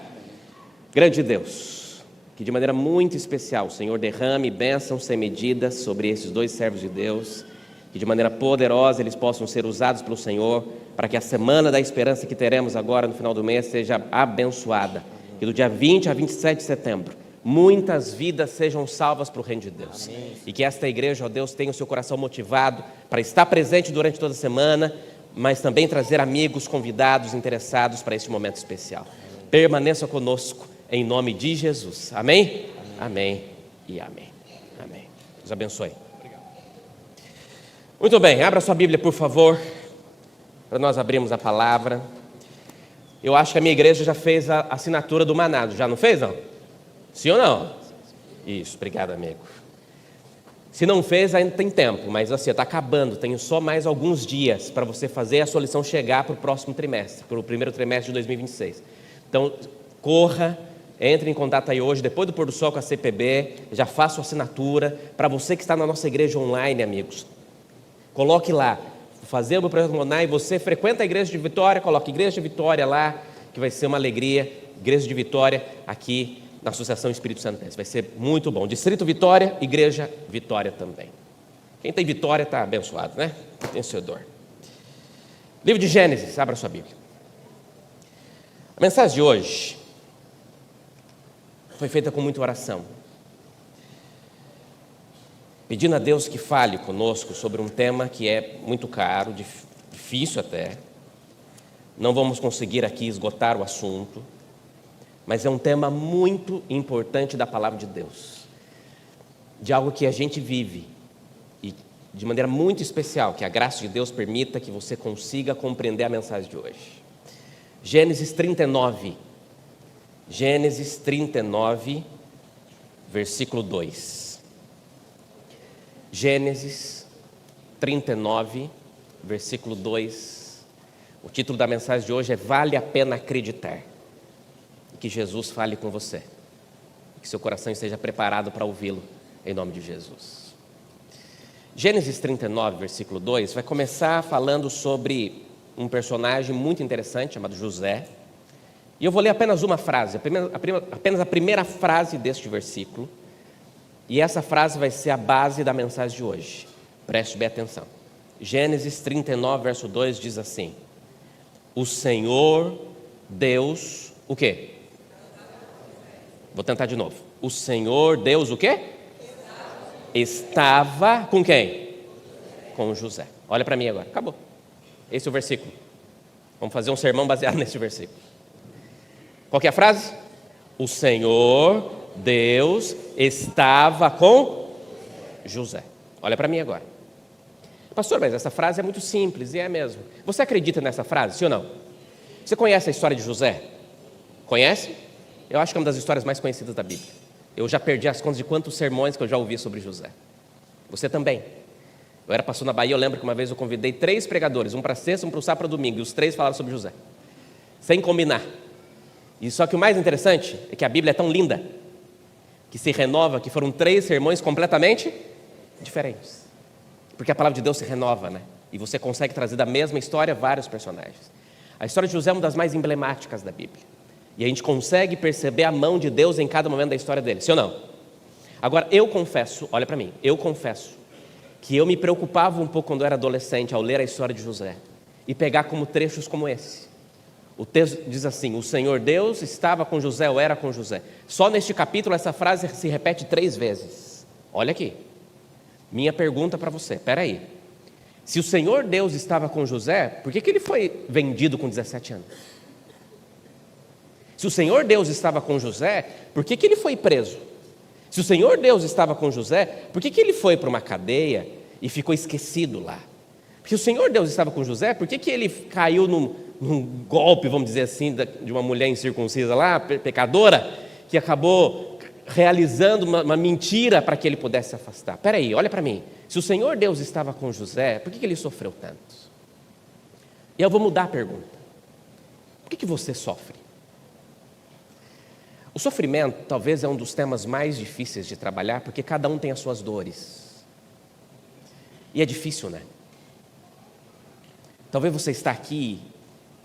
Grande Deus, que de maneira muito especial o Senhor derrame bênçãos sem medidas sobre esses 2 servos de Deus, que de maneira poderosa eles possam ser usados pelo Senhor, para que a Semana da Esperança que teremos agora no final do mês seja abençoada, que do dia 20 a 27 de setembro, muitas vidas sejam salvas para o reino de Deus. Amém. E que esta igreja, ó Deus, tenha o seu coração motivado para estar presente durante toda a semana, mas também trazer amigos, convidados, interessados para este momento especial. Permaneça conosco, em nome de Jesus. Amém? Amém e amém. Amém. Deus abençoe. Muito bem, abra sua Bíblia, por favor, para nós abrirmos a palavra. Eu acho que a minha igreja já fez a assinatura do manado, já não fez, não? Sim ou não? Isso, obrigado, amigo. Se não fez, ainda tem tempo, mas assim, está acabando, tenho só mais alguns dias para você fazer a sua lição chegar para o próximo trimestre, para o primeiro trimestre de 2026. Então, corra, entre em contato aí hoje, depois do pôr do sol com a CPB, já faça sua assinatura. Para você que está na nossa igreja online, amigos, coloque lá, fazer o meu projeto online, você frequenta a Igreja de Vitória, coloque Igreja de Vitória lá, que vai ser uma alegria, Igreja de Vitória aqui na Associação Espírito Santense, vai ser muito bom. Distrito Vitória, Igreja Vitória também. Quem tem Vitória está abençoado, né? Vencedor. Livro de Gênesis, abra sua Bíblia. A mensagem de hoje foi feita com muita oração, pedindo a Deus que fale conosco sobre um tema que é muito caro, difícil até. Não vamos conseguir aqui esgotar o assunto, mas é um tema muito importante da palavra de Deus, de algo que a gente vive, e de maneira muito especial, que a graça de Deus permita que você consiga compreender a mensagem de hoje. Gênesis 39, versículo 2. Gênesis 39, versículo 2. O título da mensagem de hoje é Vale a Pena Acreditar. Que Jesus fale com você, que seu coração esteja preparado para ouvi-lo, em nome de Jesus. Gênesis 39, versículo 2, vai começar falando sobre um personagem muito interessante, chamado José, e eu vou ler apenas uma frase, apenas a primeira frase deste versículo, e essa frase vai ser a base da mensagem de hoje, preste bem atenção. Gênesis 39, verso 2 diz assim: o Senhor Deus, o quê? Vou tentar de novo. O Senhor Deus o quê? Estava com quem? Com José. Olha para mim agora. Acabou. Esse é o versículo. Vamos fazer um sermão baseado nesse versículo. Qual que é a frase? O Senhor Deus estava com José. Olha para mim agora. Pastor, mas essa frase é muito simples, e é mesmo. Você acredita nessa frase, sim ou não? Você conhece a história de José? Conhece? Eu acho que é uma das histórias mais conhecidas da Bíblia. Eu já perdi as contas de quantos sermões que eu já ouvi sobre José. Você também. Eu era pastor na Bahia, eu lembro que uma vez eu convidei 3 pregadores, um para sexta, um para o sábado, para o domingo, e os 3 falaram sobre José. Sem combinar. E só que o mais interessante é que a Bíblia é tão linda, que se renova, que foram 3 sermões completamente diferentes. Porque a palavra de Deus se renova, né? E você consegue trazer da mesma história vários personagens. A história de José é uma das mais emblemáticas da Bíblia. E a gente consegue perceber a mão de Deus em cada momento da história dele, sim ou não? Agora, eu confesso, olha para mim, eu confesso que eu me preocupava um pouco quando eu era adolescente ao ler a história de José e pegar como trechos como esse. O texto diz assim: o Senhor Deus estava com José ou era com José. Só neste capítulo essa frase se repete 3 vezes. Olha aqui. Minha pergunta para você, espera aí. Se o Senhor Deus estava com José, por que ele foi vendido com 17 anos? Se o Senhor Deus estava com José, por que ele foi preso? Se o Senhor Deus estava com José, por que ele foi para uma cadeia e ficou esquecido lá? Se o Senhor Deus estava com José, por que ele caiu num golpe, vamos dizer assim, de uma mulher incircuncisa lá, pecadora, que acabou realizando uma mentira para que ele pudesse se afastar? Espera aí, olha para mim. Se o Senhor Deus estava com José, por que ele sofreu tanto? E eu vou mudar a pergunta. Por que você sofre? O sofrimento talvez é um dos temas mais difíceis de trabalhar, porque cada um tem as suas dores. E é difícil, né? Talvez você está aqui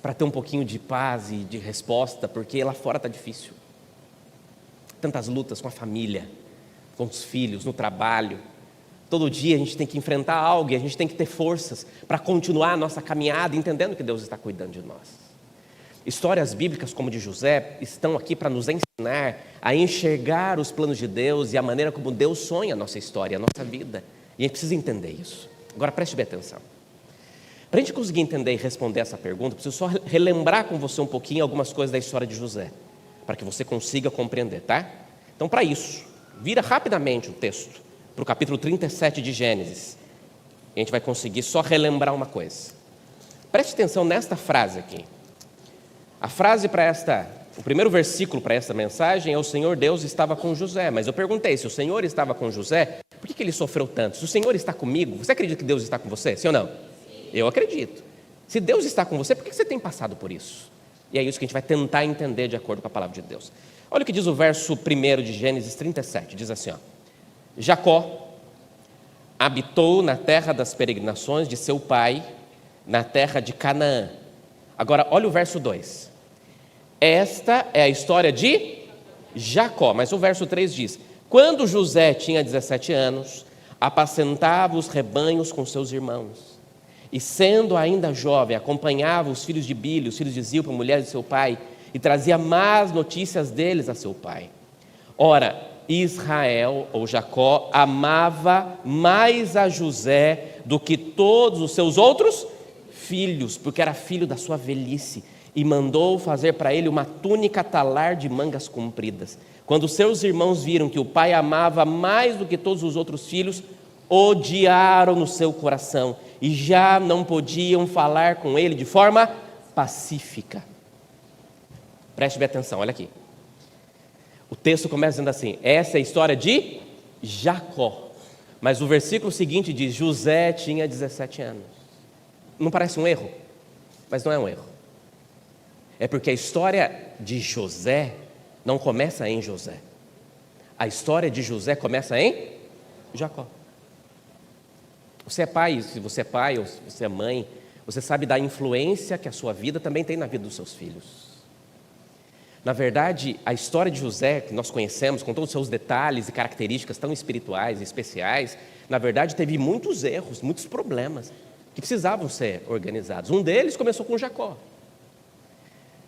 para ter um pouquinho de paz e de resposta, porque lá fora está difícil. Tantas lutas com a família, com os filhos, no trabalho. Todo dia a gente tem que enfrentar algo e a gente tem que ter forças para continuar a nossa caminhada, entendendo que Deus está cuidando de nós. Histórias bíblicas como de José estão aqui para nos ensinar a enxergar os planos de Deus e a maneira como Deus sonha a nossa história, a nossa vida. E a gente precisa entender isso. Agora preste bem atenção. Para a gente conseguir entender e responder essa pergunta, preciso só relembrar com você um pouquinho algumas coisas da história de José, para que você consiga compreender, tá? Então, para isso, vira rapidamente o texto para o capítulo 37 de Gênesis. E a gente vai conseguir só relembrar uma coisa. Preste atenção nesta frase aqui. A frase o primeiro versículo para essa mensagem é: o Senhor Deus estava com José. Mas eu perguntei, se o Senhor estava com José, por que ele sofreu tanto? Se o Senhor está comigo, você acredita que Deus está com você? Sim ou não? Sim. Eu acredito. Se Deus está com você, por que você tem passado por isso? E é isso que a gente vai tentar entender de acordo com a palavra de Deus. Olha o que diz o verso 1 de Gênesis 37, diz assim, ó: Jacó habitou na terra das peregrinações de seu pai, na terra de Canaã. Agora, olha o verso 2. Esta é a história de Jacó, mas o verso 3 diz: quando José tinha 17 anos, apacentava os rebanhos com seus irmãos, e sendo ainda jovem, acompanhava os filhos de Bilha, os filhos de Zilpa, mulher de seu pai, e trazia más notícias deles a seu pai. Ora, Israel, ou Jacó, amava mais a José do que todos os seus outros filhos, porque era filho da sua velhice, e mandou fazer para ele uma túnica talar de mangas compridas. Quando seus irmãos viram que o pai amava mais do que todos os outros filhos, odiaram no seu coração e já não podiam falar com ele de forma pacífica. Preste bem atenção, olha aqui. O texto começa dizendo assim: essa é a história de Jacó. Mas o versículo seguinte diz: José tinha 17 anos. Não parece um erro? Mas não é um erro. É porque a história de José não começa em José. A história de José começa em Jacó. Você é pai, se você é pai ou se você é mãe, você sabe da influência que a sua vida também tem na vida dos seus filhos. Na verdade, a história de José, que nós conhecemos, com todos os seus detalhes e características tão espirituais e especiais, na verdade teve muitos erros, muitos problemas que precisavam ser organizados. Um deles começou com Jacó.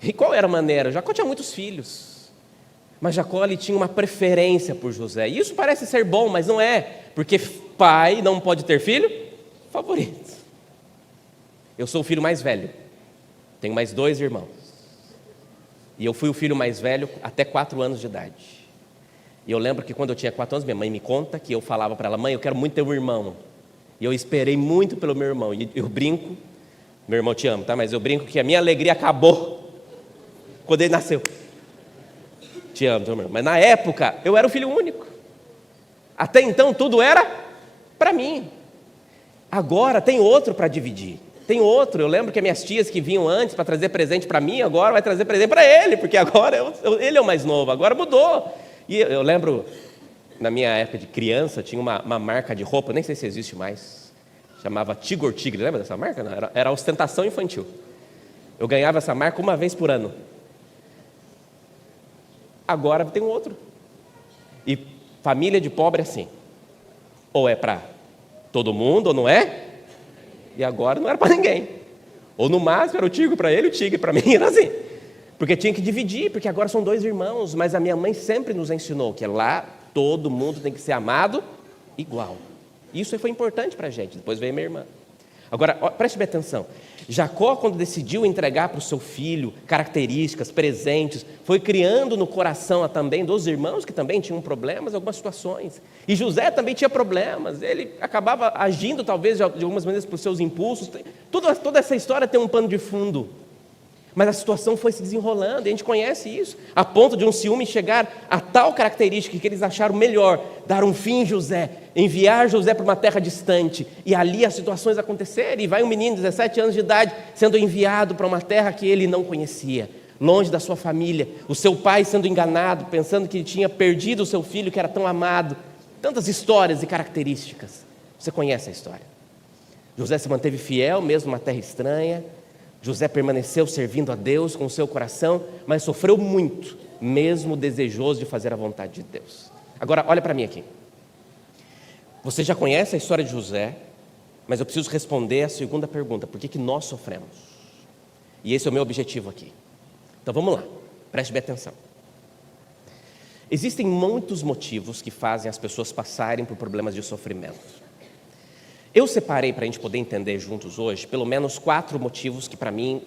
E qual era a maneira? Jacó tinha muitos filhos. Mas Jacó ele tinha uma preferência por José. E isso parece ser bom, mas não é. Porque pai não pode ter filho favorito. Eu sou o filho mais velho. Tenho mais 2 irmãos. E eu fui o filho mais velho até 4 anos de idade. E eu lembro que quando eu tinha 4 anos, minha mãe me conta que eu falava para ela: mãe, eu quero muito ter um irmão. E eu esperei muito pelo meu irmão. E eu brinco, meu irmão te amo, tá? Mas eu brinco que a minha alegria acabou quando ele nasceu. Te amo, meu irmão. Mas na época, eu era o filho único. Até então, tudo era para mim. Agora tem outro para dividir. Tem outro. Eu lembro que as minhas tias que vinham antes para trazer presente para mim, agora vai trazer presente para ele, porque agora ele é o mais novo, agora mudou. E eu lembro, na minha época de criança, tinha uma marca de roupa, nem sei se existe mais, chamava Tigor Tigre, lembra dessa marca? Não, era ostentação infantil. Eu ganhava essa marca uma vez por ano. Agora tem um outro. E família de pobre é assim. Ou é para todo mundo, ou não é. E agora não era para ninguém. Ou no máximo era o tigre para ele, o tigre para mim, era assim. Porque tinha que dividir, porque agora são 2 irmãos. Mas a minha mãe sempre nos ensinou que lá todo mundo tem que ser amado igual. Isso foi importante para a gente. Depois veio minha irmã. Agora, preste bem atenção. Jacó, quando decidiu entregar para o seu filho características, presentes, foi criando no coração também dos irmãos, que também tinham problemas, algumas situações. E José também tinha problemas. Ele acabava agindo, talvez, de algumas maneiras, por seus impulsos. Toda essa história tem um pano de fundo. Mas a situação foi se desenrolando, e a gente conhece isso, a ponto de um ciúme chegar a tal característica que eles acharam melhor dar um fim em José, enviar José para uma terra distante, e ali as situações acontecerem, e vai um menino de 17 anos de idade sendo enviado para uma terra que ele não conhecia, longe da sua família, o seu pai sendo enganado, pensando que ele tinha perdido o seu filho que era tão amado, tantas histórias e características. Você conhece a história. José se manteve fiel, mesmo numa terra estranha. José permaneceu servindo a Deus com o seu coração, mas sofreu muito, mesmo desejoso de fazer a vontade de Deus. Agora, olha para mim aqui. Você já conhece a história de José, mas eu preciso responder a segunda pergunta: por que nós sofremos? E esse é o meu objetivo aqui. Então vamos lá, preste bem atenção. Existem muitos motivos que fazem as pessoas passarem por problemas de sofrimento. Eu separei, para a gente poder entender juntos hoje, pelo menos 4 motivos que para mim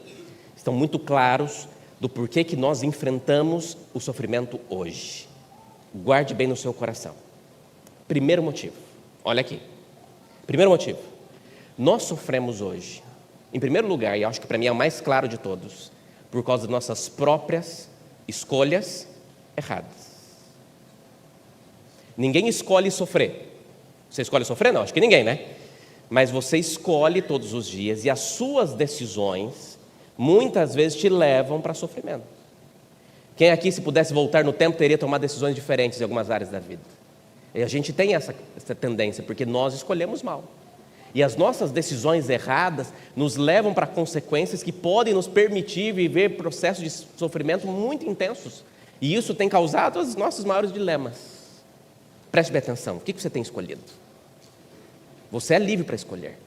estão muito claros do porquê que nós enfrentamos o sofrimento hoje. Guarde bem no seu coração. Primeiro motivo, olha aqui. Primeiro motivo, nós sofremos hoje, em primeiro lugar, e acho que para mim é o mais claro de todos, por causa das nossas próprias escolhas erradas. Ninguém escolhe sofrer. Você escolhe sofrer? Não, acho que ninguém, né? Mas você escolhe todos os dias, e as suas decisões muitas vezes te levam para sofrimento. Quem aqui, se pudesse voltar no tempo, teria tomado decisões diferentes em algumas áreas da vida? E a gente tem essa tendência, porque nós escolhemos mal. E as nossas decisões erradas nos levam para consequências que podem nos permitir viver processos de sofrimento muito intensos. E isso tem causado os nossos maiores dilemas. Preste bem atenção, o que você tem escolhido? Você é livre para escolher,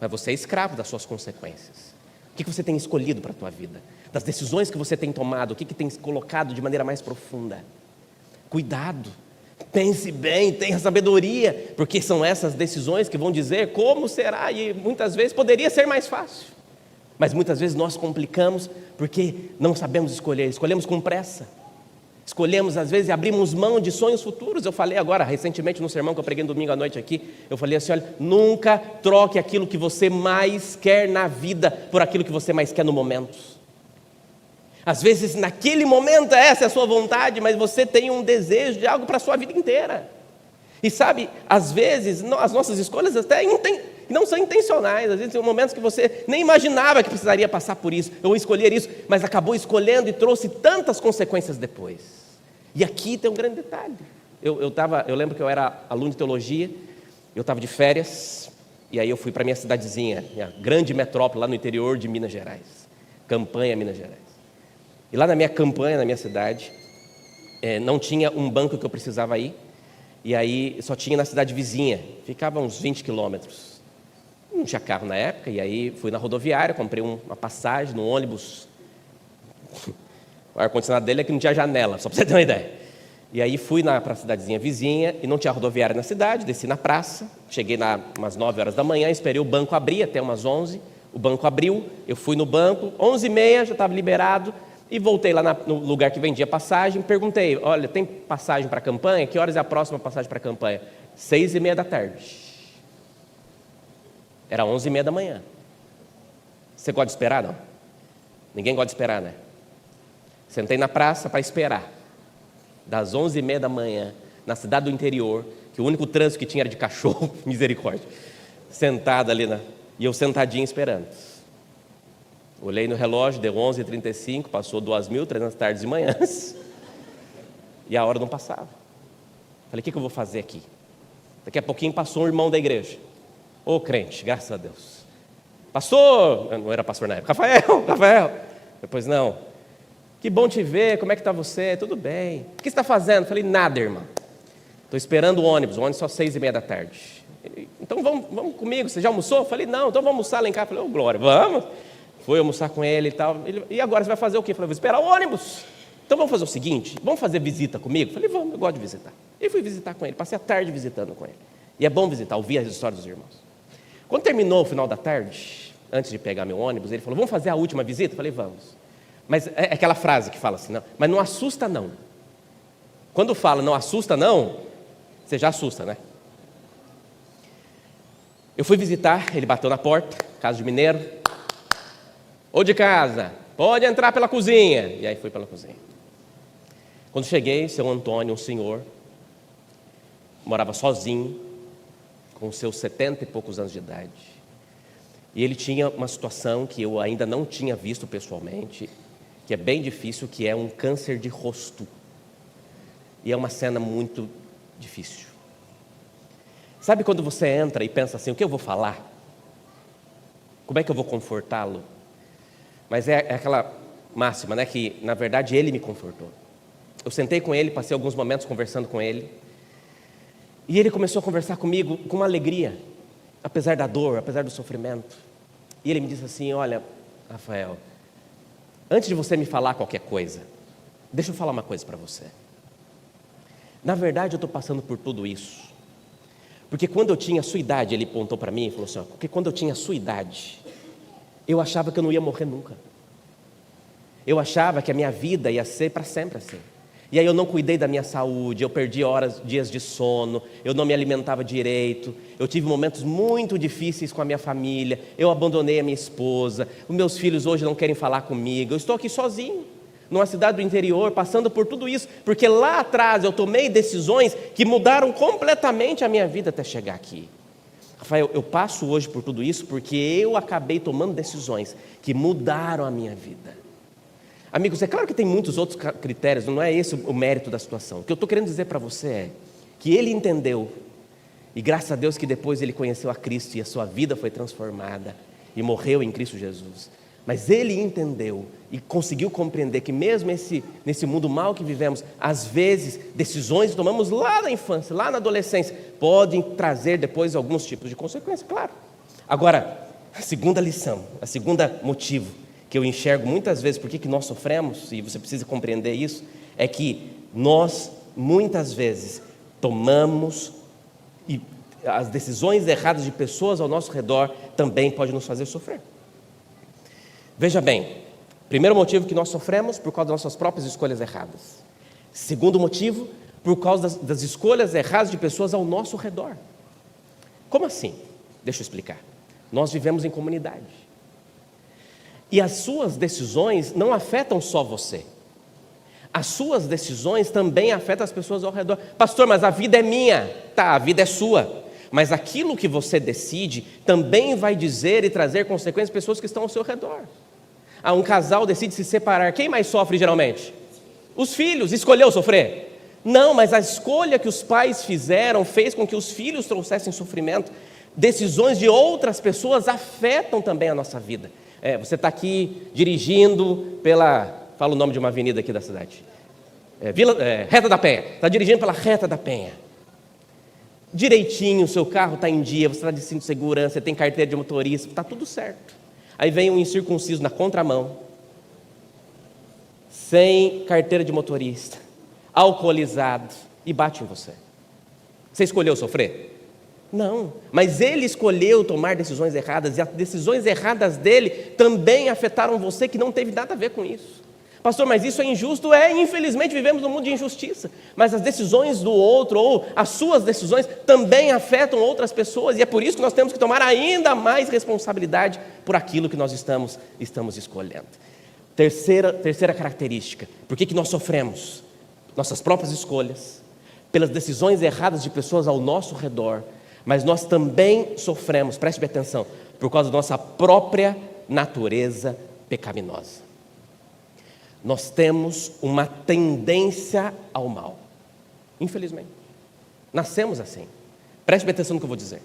mas você é escravo das suas consequências. O que você tem escolhido para a tua vida? Das decisões que você tem tomado, o que tem colocado de maneira mais profunda? Cuidado, pense bem, tenha sabedoria, porque são essas decisões que vão dizer como será, e muitas vezes poderia ser mais fácil. Mas muitas vezes nós complicamos porque não sabemos escolher, escolhemos com pressa. Escolhemos, às vezes, e abrimos mão de sonhos futuros. Eu falei agora, recentemente, no sermão que eu preguei no domingo à noite aqui, eu falei assim: olha, nunca troque aquilo que você mais quer na vida por aquilo que você mais quer no momento. Às vezes, naquele momento, essa é a sua vontade, mas você tem um desejo de algo para a sua vida inteira. E sabe, às vezes, as nossas escolhas até não são intencionais. Às vezes, tem momentos que você nem imaginava que precisaria passar por isso, ou escolher isso, mas acabou escolhendo e trouxe tantas consequências depois. E aqui tem um grande detalhe. Eu lembro que eu era aluno de teologia, eu estava de férias, e aí eu fui para minha cidadezinha, minha grande metrópole lá no interior de Minas Gerais, Campanha, Minas Gerais. E lá na minha campanha, na minha cidade, não tinha um banco que eu precisava ir, e aí só tinha na cidade vizinha, ficava uns 20 quilômetros. Não tinha carro na época, e aí fui na rodoviária, comprei uma passagem no ônibus. O ar-condicionado dele é que não tinha janela, só para você ter uma ideia. E aí fui para a cidadezinha vizinha e não tinha rodoviária na cidade, desci na praça, cheguei lá umas 9 horas da manhã, esperei o banco abrir até umas 11, o banco abriu, eu fui no banco, 11h30 já estava liberado e voltei lá no lugar que vendia passagem, perguntei, olha, tem passagem para a campanha? Que horas é a próxima passagem para a campanha? 6h30 da tarde. Era 11h30 da manhã. Você gosta de esperar, não? Ninguém gosta de esperar, né? Sentei na praça para esperar. Das 11h30 da manhã, na cidade do interior, que o único trânsito que tinha era de cachorro, misericórdia. Sentado ali, e eu sentadinho esperando. Olhei no relógio, deu 11h35, passou 2.300 tardes e manhãs. E a hora não passava. Falei, o que eu vou fazer aqui? Daqui a pouquinho passou um irmão da igreja. Ô crente, graças a Deus. Pastor, não era pastor na época, Rafael. Depois, não. Que bom te ver, como é que está você? Tudo bem. O que você está fazendo? Falei, nada, irmão. Estou esperando o ônibus só 6h30 da tarde. Então vamos comigo, você já almoçou? Falei, não, então vamos almoçar lá em casa. Falei, ô glória, vamos. Fui almoçar com ele e tal. E agora você vai fazer o quê? Falei, vou esperar o ônibus. Então vamos fazer o seguinte, vamos fazer visita comigo? Falei, vamos, eu gosto de visitar. E fui visitar com ele, passei a tarde visitando com ele. E é bom visitar, ouvir as histórias dos irmãos. Quando terminou o final da tarde, antes de pegar meu ônibus, ele falou, vamos fazer a última visita? Falei, vamos. Mas é aquela frase que fala assim, não, mas não assusta não. Quando fala não assusta não, você já assusta, né? Eu fui visitar, ele bateu na porta, casa de mineiro. Ô de casa, pode entrar pela cozinha. E aí fui pela cozinha. Quando cheguei, seu Antônio, um senhor, morava sozinho, com seus 70 e poucos anos de idade. E ele tinha uma situação que eu ainda não tinha visto pessoalmente, que é bem difícil, que é um câncer de rosto. E é uma cena muito difícil. Sabe quando você entra e pensa assim, o que eu vou falar? Como é que eu vou confortá-lo? Mas é aquela máxima, né, que na verdade ele me confortou. Eu sentei com ele, passei alguns momentos conversando com ele, e ele começou a conversar comigo com uma alegria, apesar da dor, apesar do sofrimento. E ele me disse assim, olha, Rafael, antes de você me falar qualquer coisa, deixa eu falar uma coisa para você. Na verdade eu estou passando por tudo isso, porque quando eu tinha a sua idade, ele apontou para mim e falou assim, porque quando eu tinha a sua idade, eu achava que eu não ia morrer nunca. Eu achava que a minha vida ia ser para sempre assim. E aí eu não cuidei da minha saúde, eu perdi dias de sono, eu não me alimentava direito, eu tive momentos muito difíceis com a minha família, eu abandonei a minha esposa, os meus filhos hoje não querem falar comigo, eu estou aqui sozinho, numa cidade do interior, passando por tudo isso, porque lá atrás eu tomei decisões que mudaram completamente a minha vida até chegar aqui. Rafael, eu passo hoje por tudo isso porque eu acabei tomando decisões que mudaram a minha vida. Amigos, é claro que tem muitos outros critérios, não é esse o mérito da situação. O que eu estou querendo dizer para você é que ele entendeu, e graças a Deus que depois ele conheceu a Cristo e a sua vida foi transformada e morreu em Cristo Jesus. Mas ele entendeu e conseguiu compreender que mesmo nesse mundo mal que vivemos, às vezes decisões que tomamos lá na infância, lá na adolescência, podem trazer depois alguns tipos de consequências, claro. Agora, a segunda lição, a segunda motivo que eu enxergo muitas vezes por que nós sofremos, e você precisa compreender isso, é que nós muitas vezes tomamos e as decisões erradas de pessoas ao nosso redor também podem nos fazer sofrer. Veja bem, primeiro motivo que nós sofremos por causa das nossas próprias escolhas erradas. Segundo motivo, por causa das escolhas erradas de pessoas ao nosso redor. Como assim? Deixa eu explicar. Nós vivemos em comunidade. E as suas decisões não afetam só você. As suas decisões também afetam as pessoas ao redor. Pastor, mas a vida é minha. Tá, a vida é sua. Mas aquilo que você decide também vai dizer e trazer consequências às pessoas que estão ao seu redor. Um casal decide se separar. Quem mais sofre geralmente? Os filhos. Escolheu sofrer? Não, mas a escolha que os pais fizeram fez com que os filhos trouxessem sofrimento. Decisões de outras pessoas afetam também a nossa vida. Você está aqui dirigindo fala o nome de uma avenida aqui da cidade, Reta da Penha, está dirigindo pela Reta da Penha, direitinho, o seu carro está em dia, você está de cinto de segurança, você tem carteira de motorista, está tudo certo. Aí vem um incircunciso na contramão, sem carteira de motorista, alcoolizado e bate em você. Você escolheu sofrer? Não, mas ele escolheu tomar decisões erradas, e as decisões erradas dele também afetaram você, que não teve nada a ver com isso. Pastor, mas isso é injusto? Infelizmente vivemos num mundo de injustiça, mas as decisões do outro, ou as suas decisões, também afetam outras pessoas, e é por isso que nós temos que tomar ainda mais responsabilidade por aquilo que nós estamos escolhendo. Terceira característica, por que nós sofremos? Nossas próprias escolhas, pelas decisões erradas de pessoas ao nosso redor, mas nós também sofremos, preste bem atenção, por causa da nossa própria natureza pecaminosa. Nós temos uma tendência ao mal, infelizmente. Nascemos assim. Preste bem atenção no que eu vou dizer.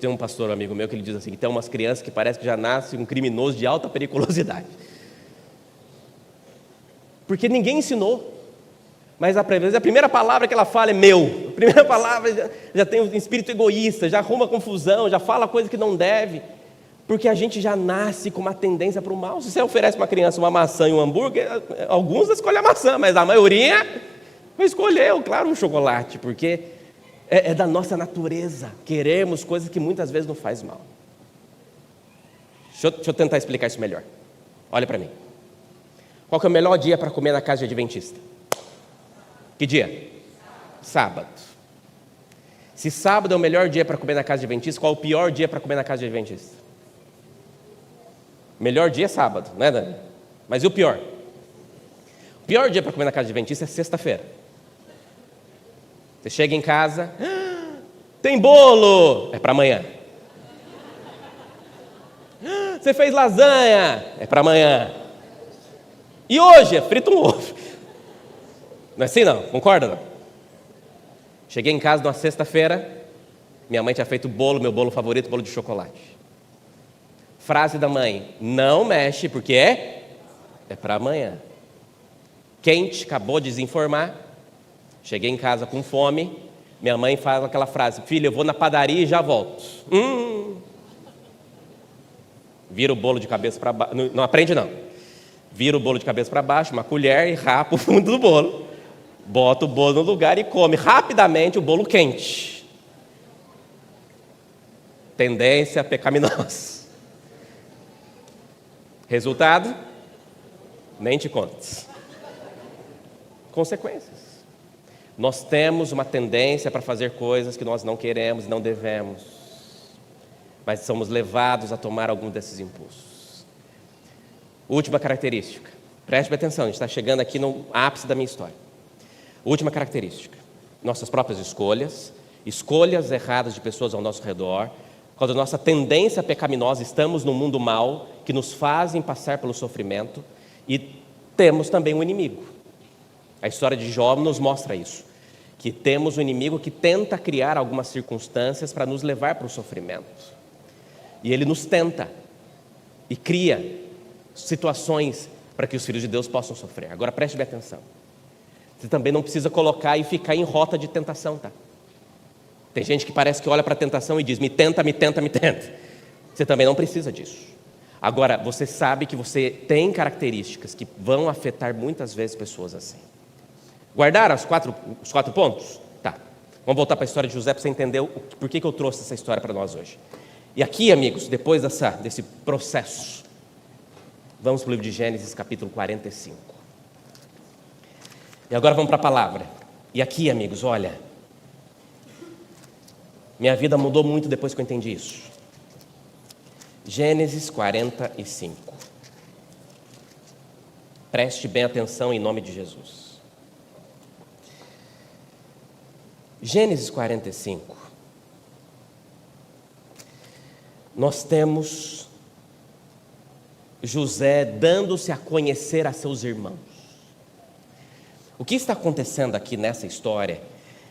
Tem um pastor amigo meu que ele diz assim, que tem umas crianças que parece que já nasce um criminoso de alta periculosidade. Porque ninguém ensinou. Mas a primeira palavra que ela fala é meu. A primeira palavra já tem um espírito egoísta, já arruma confusão, já fala coisa que não deve. Porque a gente já nasce com uma tendência para o mal. Se você oferece para uma criança uma maçã e um hambúrguer, alguns escolhem a maçã, mas a maioria vai escolher, claro, um chocolate, porque é da nossa natureza queremos coisas que muitas vezes não faz mal. Deixa eu tentar explicar isso melhor. Olha para mim. Qual que é o melhor dia para comer na casa de adventista? Que dia? Sábado. Se sábado é o melhor dia para comer na casa de adventista, qual é o pior dia para comer na casa de adventista? Melhor dia é sábado, não é, Dani? Mas e o pior? O pior dia para comer na casa de adventista é sexta-feira. Você chega em casa, tem bolo, é para amanhã. Você fez lasanha, é para amanhã. E hoje é frito um ovo. Não é assim não? Concorda não? Cheguei em casa numa sexta-feira, minha mãe tinha feito bolo, meu bolo favorito, bolo de chocolate. Frase da mãe, não mexe porque é para amanhã. Quente, acabou de desinformar. Cheguei em casa com fome, minha mãe faz aquela frase, filha, eu vou na padaria e já volto. Vira o bolo de cabeça para baixo, não aprende não. Vira o bolo de cabeça para baixo, uma colher e rapa o fundo do bolo. Bota o bolo no lugar e come rapidamente o bolo quente. Tendência pecaminosa. Resultado? Nem te conto. Consequências. Nós temos uma tendência para fazer coisas que nós não queremos e não devemos. Mas somos levados a tomar algum desses impulsos. Última característica. Preste atenção, a gente está chegando aqui no ápice da minha história. Última característica. Nossas próprias escolhas erradas de pessoas ao nosso redor, por causa da nossa tendência pecaminosa, estamos no mundo mal, que nos fazem passar pelo sofrimento, e temos também um inimigo. A história de Jó nos mostra isso, que temos um inimigo que tenta criar algumas circunstâncias para nos levar para o sofrimento. E ele nos tenta e cria situações para que os filhos de Deus possam sofrer. Agora preste bem atenção. Você também não precisa colocar e ficar em rota de tentação, tá? Tem gente que parece que olha para a tentação e diz, me tenta, me tenta, me tenta. Você também não precisa disso. Agora, você sabe que você tem características que vão afetar muitas vezes pessoas assim. Guardaram os quatro pontos? Tá. Vamos voltar para a história de José para você entender por que eu trouxe essa história para nós hoje. E aqui, amigos, depois desse processo, vamos para o livro de Gênesis, capítulo 45. E agora vamos para a palavra. E aqui, amigos, olha, minha vida mudou muito depois que eu entendi isso. Gênesis 45. Preste bem atenção em nome de Jesus. Gênesis 45. Nós temos José dando-se a conhecer a seus irmãos. O que está acontecendo aqui nessa história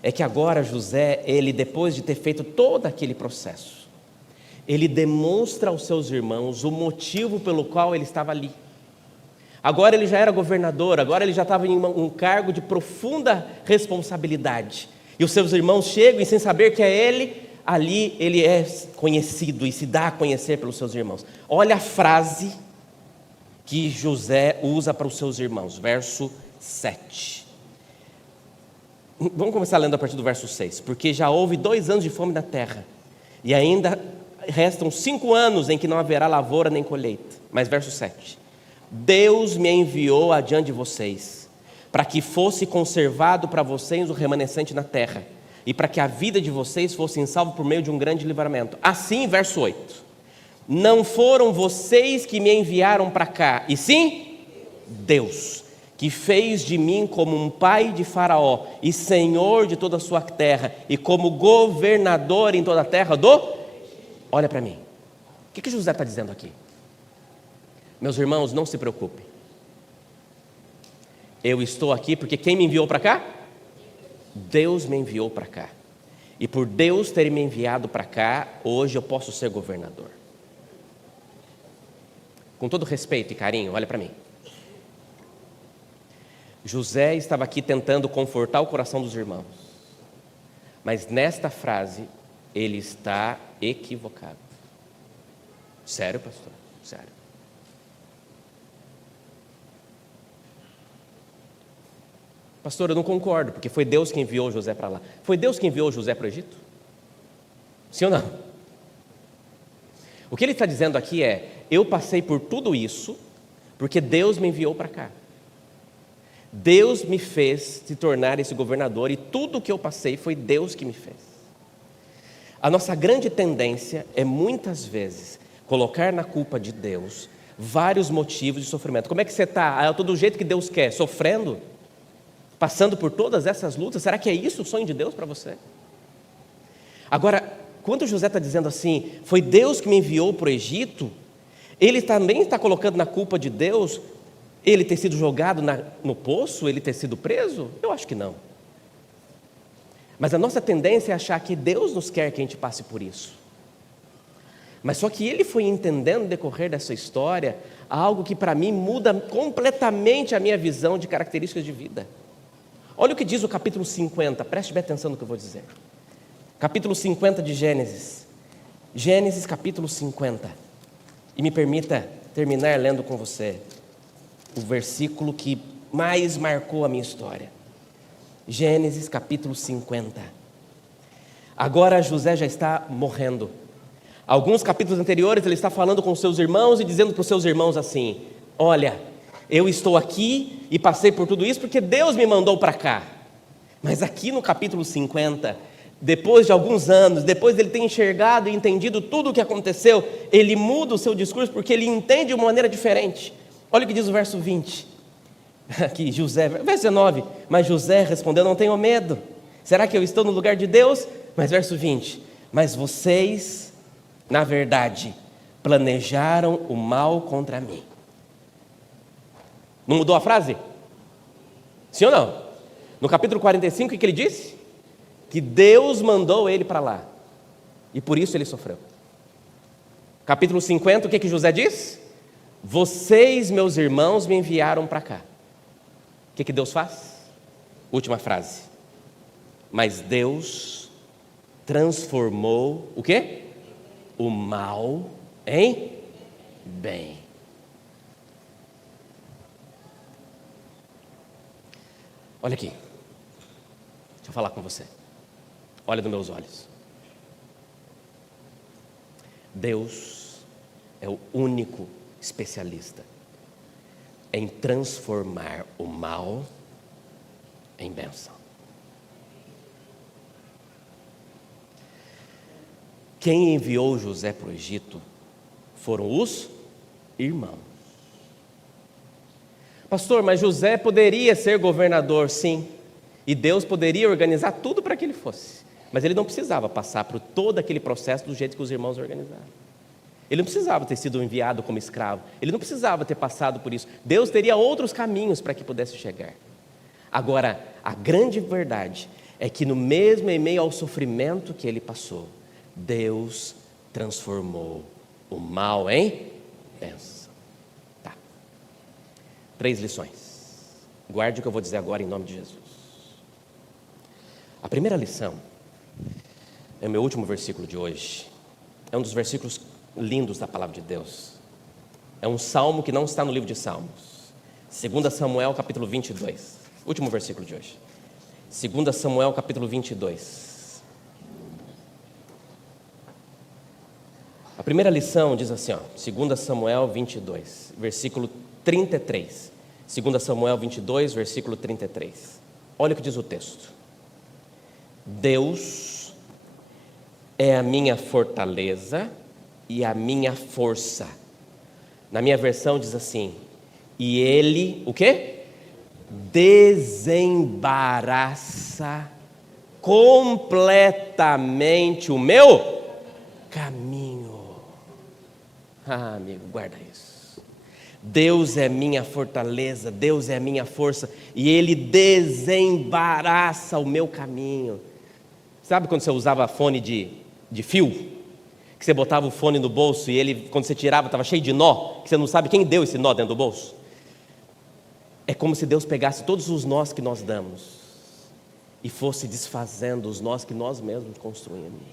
é que agora José, ele depois de ter feito todo aquele processo, ele demonstra aos seus irmãos o motivo pelo qual ele estava ali. Agora ele já era governador, agora ele já estava em um cargo de profunda responsabilidade. E os seus irmãos chegam e sem saber que é ele, ali ele é conhecido e se dá a conhecer pelos seus irmãos. Olha a frase que José usa para os seus irmãos. Verso 7. Vamos começar lendo a partir do verso 6. Porque já houve 2 anos de fome na terra, e ainda restam 5 anos em que não haverá lavoura nem colheita. Mas verso 7. Deus me enviou adiante de vocês, para que fosse conservado para vocês o remanescente na terra, e para que a vida de vocês fosse salva por meio de um grande livramento. Assim, verso 8. Não foram vocês que me enviaram para cá, e sim Deus, que fez de mim como um pai de Faraó, e senhor de toda a sua terra, e como governador em toda a terra do... Olha para mim, o que José está dizendo aqui? Meus irmãos, não se preocupem. Eu estou aqui porque quem me enviou para cá? Deus me enviou para cá. E por Deus ter me enviado para cá, hoje eu posso ser governador. Com todo respeito e carinho, olha para mim. José estava aqui tentando confortar o coração dos irmãos. Mas nesta frase, ele está equivocado. Sério, pastor? Sério. Pastor, eu não concordo, porque foi Deus que enviou José para lá. Foi Deus que enviou José para o Egito? Sim ou não? O que ele está dizendo aqui é, eu passei por tudo isso, porque Deus me enviou para cá. Deus me fez se tornar esse governador, e tudo o que eu passei foi Deus que me fez. A nossa grande tendência é, muitas vezes, colocar na culpa de Deus vários motivos de sofrimento. Como é que você está? Eu estou do jeito que Deus quer, sofrendo? Passando por todas essas lutas? Será que é isso o sonho de Deus para você? Agora, quando José está dizendo assim, foi Deus que me enviou para o Egito, ele também está colocando na culpa de Deus ele ter sido jogado no poço, ele ter sido preso? Eu acho que não. Mas a nossa tendência é achar que Deus nos quer que a gente passe por isso. Mas só que ele foi entendendo no decorrer dessa história algo que para mim muda completamente a minha visão de características de vida. Olha o que diz o capítulo 50, preste bem atenção no que eu vou dizer. Capítulo 50 de Gênesis. Gênesis capítulo 50. E me permita terminar lendo com você o versículo que mais marcou a minha história. Gênesis capítulo 50. Agora José já está morrendo. Alguns capítulos anteriores ele está falando com seus irmãos e dizendo para os seus irmãos assim, olha, eu estou aqui e passei por tudo isso porque Deus me mandou para cá. Mas aqui no capítulo 50, depois de alguns anos, depois dele ter enxergado e entendido tudo o que aconteceu, ele muda o seu discurso porque ele entende de uma maneira diferente. Olha o que diz o verso 20. Aqui, José, verso 19. Mas José respondeu, não tenho medo. Será que eu estou no lugar de Deus? Mas verso 20. Mas vocês, na verdade, planejaram o mal contra mim. Não mudou a frase? Sim ou não? No capítulo 45, o que ele disse? Que Deus mandou ele para lá. E por isso ele sofreu. Capítulo 50, o que José diz? Vocês, meus irmãos, me enviaram para cá. O que Deus faz? Última frase. Mas Deus transformou o quê? O mal em bem. Olha aqui, deixa eu falar com você. Olha nos meus olhos. Deus é o único especialista em transformar o mal em bênção. Quem enviou José para o Egito foram os irmãos. Pastor, mas José poderia ser governador, sim. E Deus poderia organizar tudo para que ele fosse. Mas ele não precisava passar por todo aquele processo do jeito que os irmãos organizaram. Ele não precisava ter sido enviado como escravo. Ele não precisava ter passado por isso. Deus teria outros caminhos para que pudesse chegar. Agora, a grande verdade é que no mesmo em meio ao sofrimento que ele passou, Deus transformou o mal em bênção. Tá. 3 lições. Guarde o que eu vou dizer agora em nome de Jesus. A primeira lição é o meu último versículo de hoje. É um dos versículos lindos da palavra de Deus. É um salmo que não está no livro de Salmos. 2 Samuel, capítulo 22. Último versículo de hoje. 2 Samuel, capítulo 22. A primeira lição diz assim, 2 Samuel 22, versículo 33. 2 Samuel 22, versículo 33. Olha o que diz o texto. Deus é a minha fortaleza e a minha força. Na minha versão diz assim, e Ele, o quê? Desembaraça completamente o meu caminho. Amigo, guarda isso. Deus é minha fortaleza, Deus é a minha força, e Ele desembaraça o meu caminho. Sabe quando você usava fone de fio? Que você botava o fone no bolso e ele, quando você tirava, estava cheio de nó, que você não sabe quem deu esse nó dentro do bolso? É como se Deus pegasse todos os nós que nós damos e fosse desfazendo os nós que nós mesmos construímos.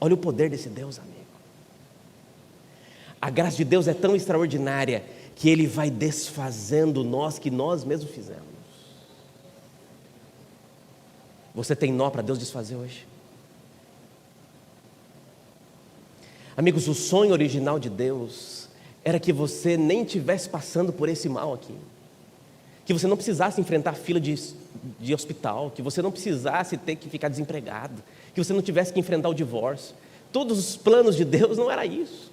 Olha o poder desse Deus, amigo. A graça de Deus é tão extraordinária que Ele vai desfazendo nós que nós mesmos fizemos. Você tem nó para Deus desfazer hoje? Amigos, o sonho original de Deus era que você nem estivesse passando por esse mal aqui. Que você não precisasse enfrentar fila de hospital, que você não precisasse ter que ficar desempregado, que você não tivesse que enfrentar o divórcio. Todos os planos de Deus não era isso.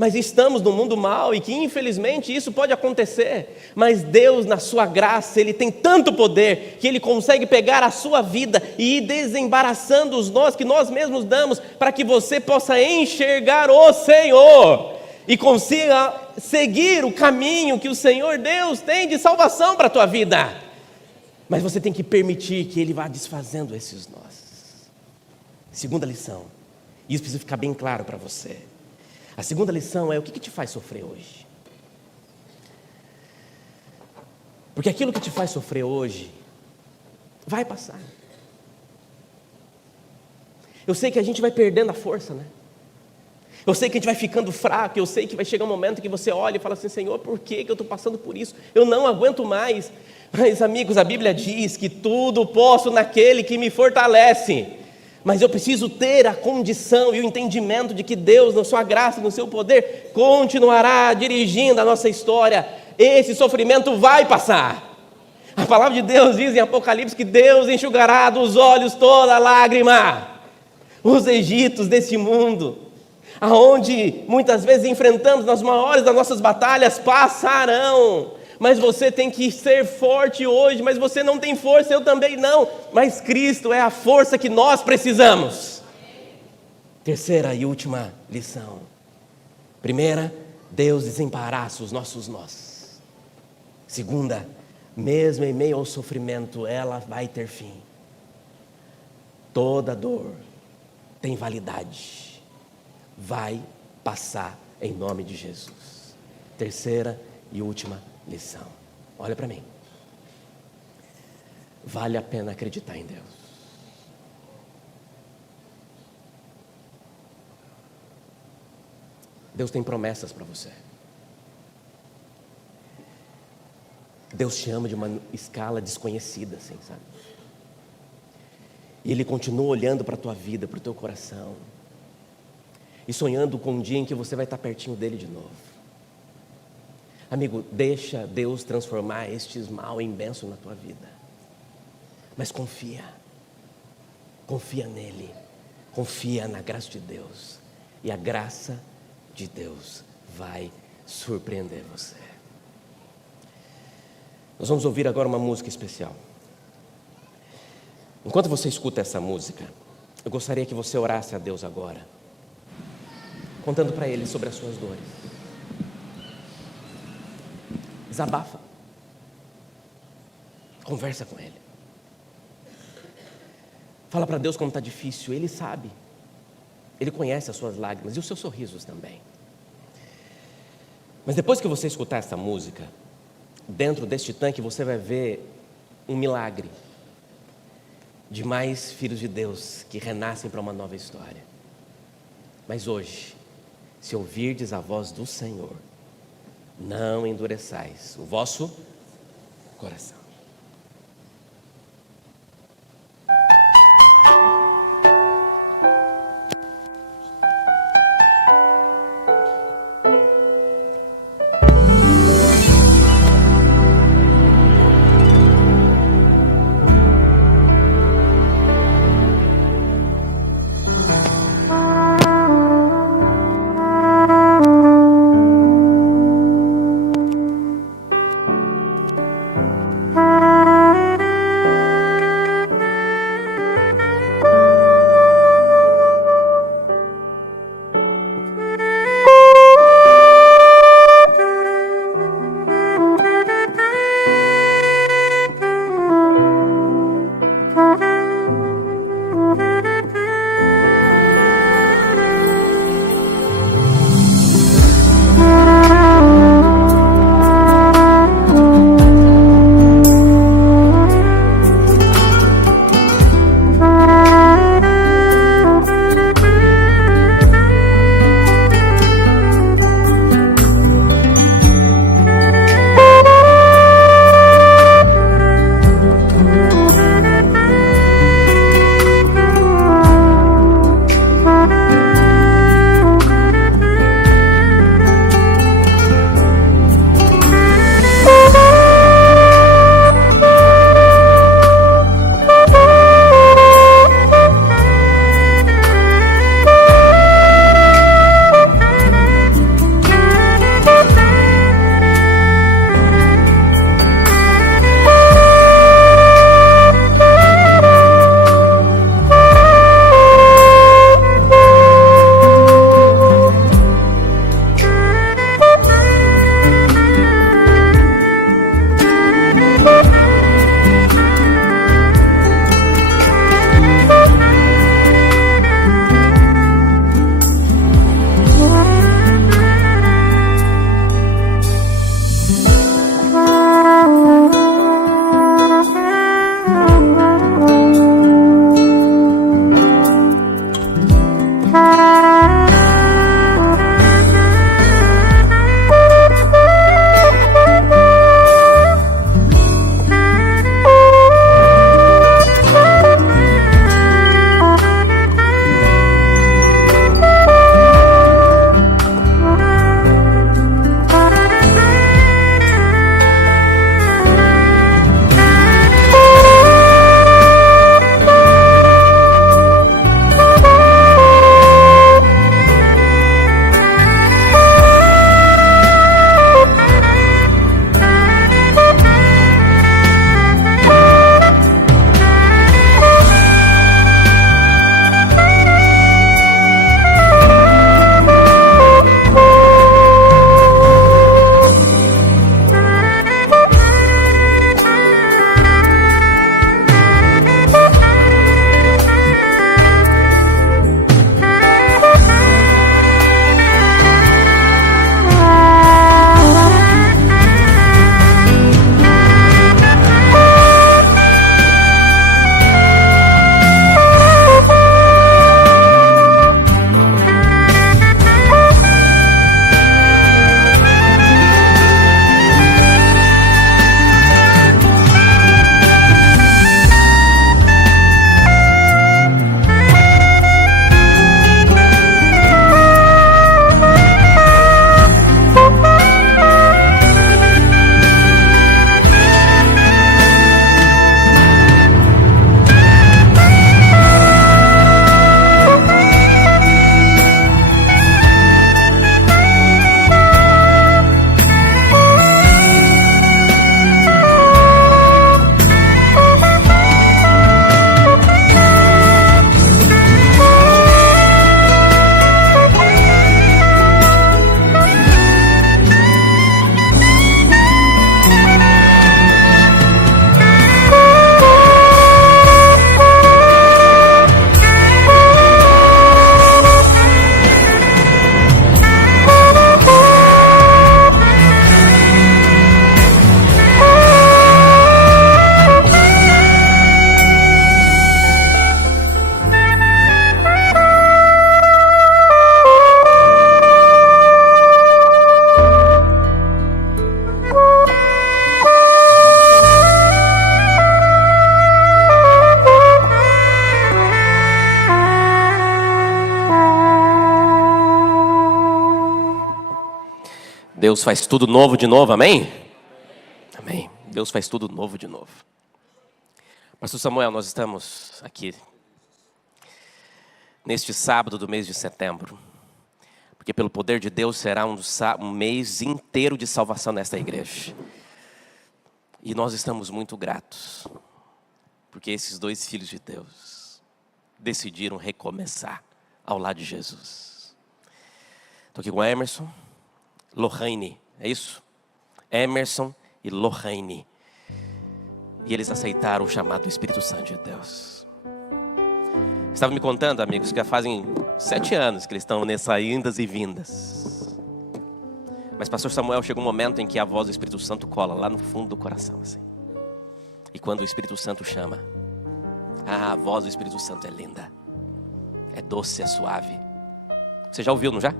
Mas estamos num mundo mau e que infelizmente isso pode acontecer. Mas Deus, na sua graça, Ele tem tanto poder que Ele consegue pegar a sua vida e ir desembaraçando os nós que nós mesmos damos para que você possa enxergar o Senhor e consiga seguir o caminho que o Senhor Deus tem de salvação para a tua vida. Mas você tem que permitir que Ele vá desfazendo esses nós. Segunda lição, isso precisa ficar bem claro para você. A segunda lição é o que te faz sofrer hoje. Porque aquilo que te faz sofrer hoje vai passar. Eu sei que a gente vai perdendo a força, né? Eu sei que a gente vai ficando fraco, eu sei que vai chegar um momento que você olha e fala assim, Senhor, por que eu estou passando por isso? Eu não aguento mais. Mas amigos, a Bíblia diz que tudo posso naquele que me fortalece. Mas eu preciso ter a condição e o entendimento de que Deus, na sua graça e no seu poder, continuará dirigindo a nossa história. Esse sofrimento vai passar. A palavra de Deus diz em Apocalipse que Deus enxugará dos olhos toda lágrima. Os Egitos deste mundo, aonde muitas vezes enfrentamos nas maiores das nossas batalhas, passarão. Mas você tem que ser forte hoje, mas você não tem força, eu também não. Mas Cristo é a força que nós precisamos. Terceira e última lição. Primeira, Deus desembaraça os nossos nós. Segunda, mesmo em meio ao sofrimento, ela vai ter fim. Toda dor tem validade. Vai passar em nome de Jesus. Terceira e última lição. Olha para mim. Vale a pena acreditar em Deus. Deus tem promessas para você. Deus te ama de uma escala desconhecida, assim, sabe? E Ele continua olhando para a tua vida, para o teu coração. E sonhando com um dia em que você vai estar pertinho dEle de novo. Amigo, deixa Deus transformar estes mal em bênção na tua vida. Mas confia nele, confia na graça de Deus. E a graça de Deus vai surpreender você. Nós vamos ouvir agora uma música especial. Enquanto você escuta essa música, eu gostaria que você orasse a Deus agora, contando para Ele sobre as suas dores. Desabafa. Conversa com Ele. Fala para Deus como está difícil. Ele sabe. Ele conhece as suas lágrimas e os seus sorrisos também. Mas depois que você escutar essa música, dentro deste tanque você vai ver um milagre de mais filhos de Deus que renascem para uma nova história. Mas hoje, se ouvirdes a voz do Senhor, não endureçais o vosso coração. Deus faz tudo novo de novo, amém? Amém. Deus faz tudo novo de novo. Pastor Samuel, nós estamos aqui neste sábado do mês de setembro, porque pelo poder de Deus será um mês inteiro de salvação nesta igreja. E nós estamos muito gratos, porque esses dois filhos de Deus decidiram recomeçar ao lado de Jesus. Estou aqui com Emerson, Lohane, é isso? Emerson e Lohane. E eles aceitaram o chamado do Espírito Santo de Deus. Estava me contando, amigos, que já fazem 7 anos que eles estão nessas indas e vindas. Mas pastor Samuel, chega um momento em que a voz do Espírito Santo cola lá no fundo do coração, assim. E quando o Espírito Santo chama, a voz do Espírito Santo é linda. É doce, é suave. Você já ouviu, não já?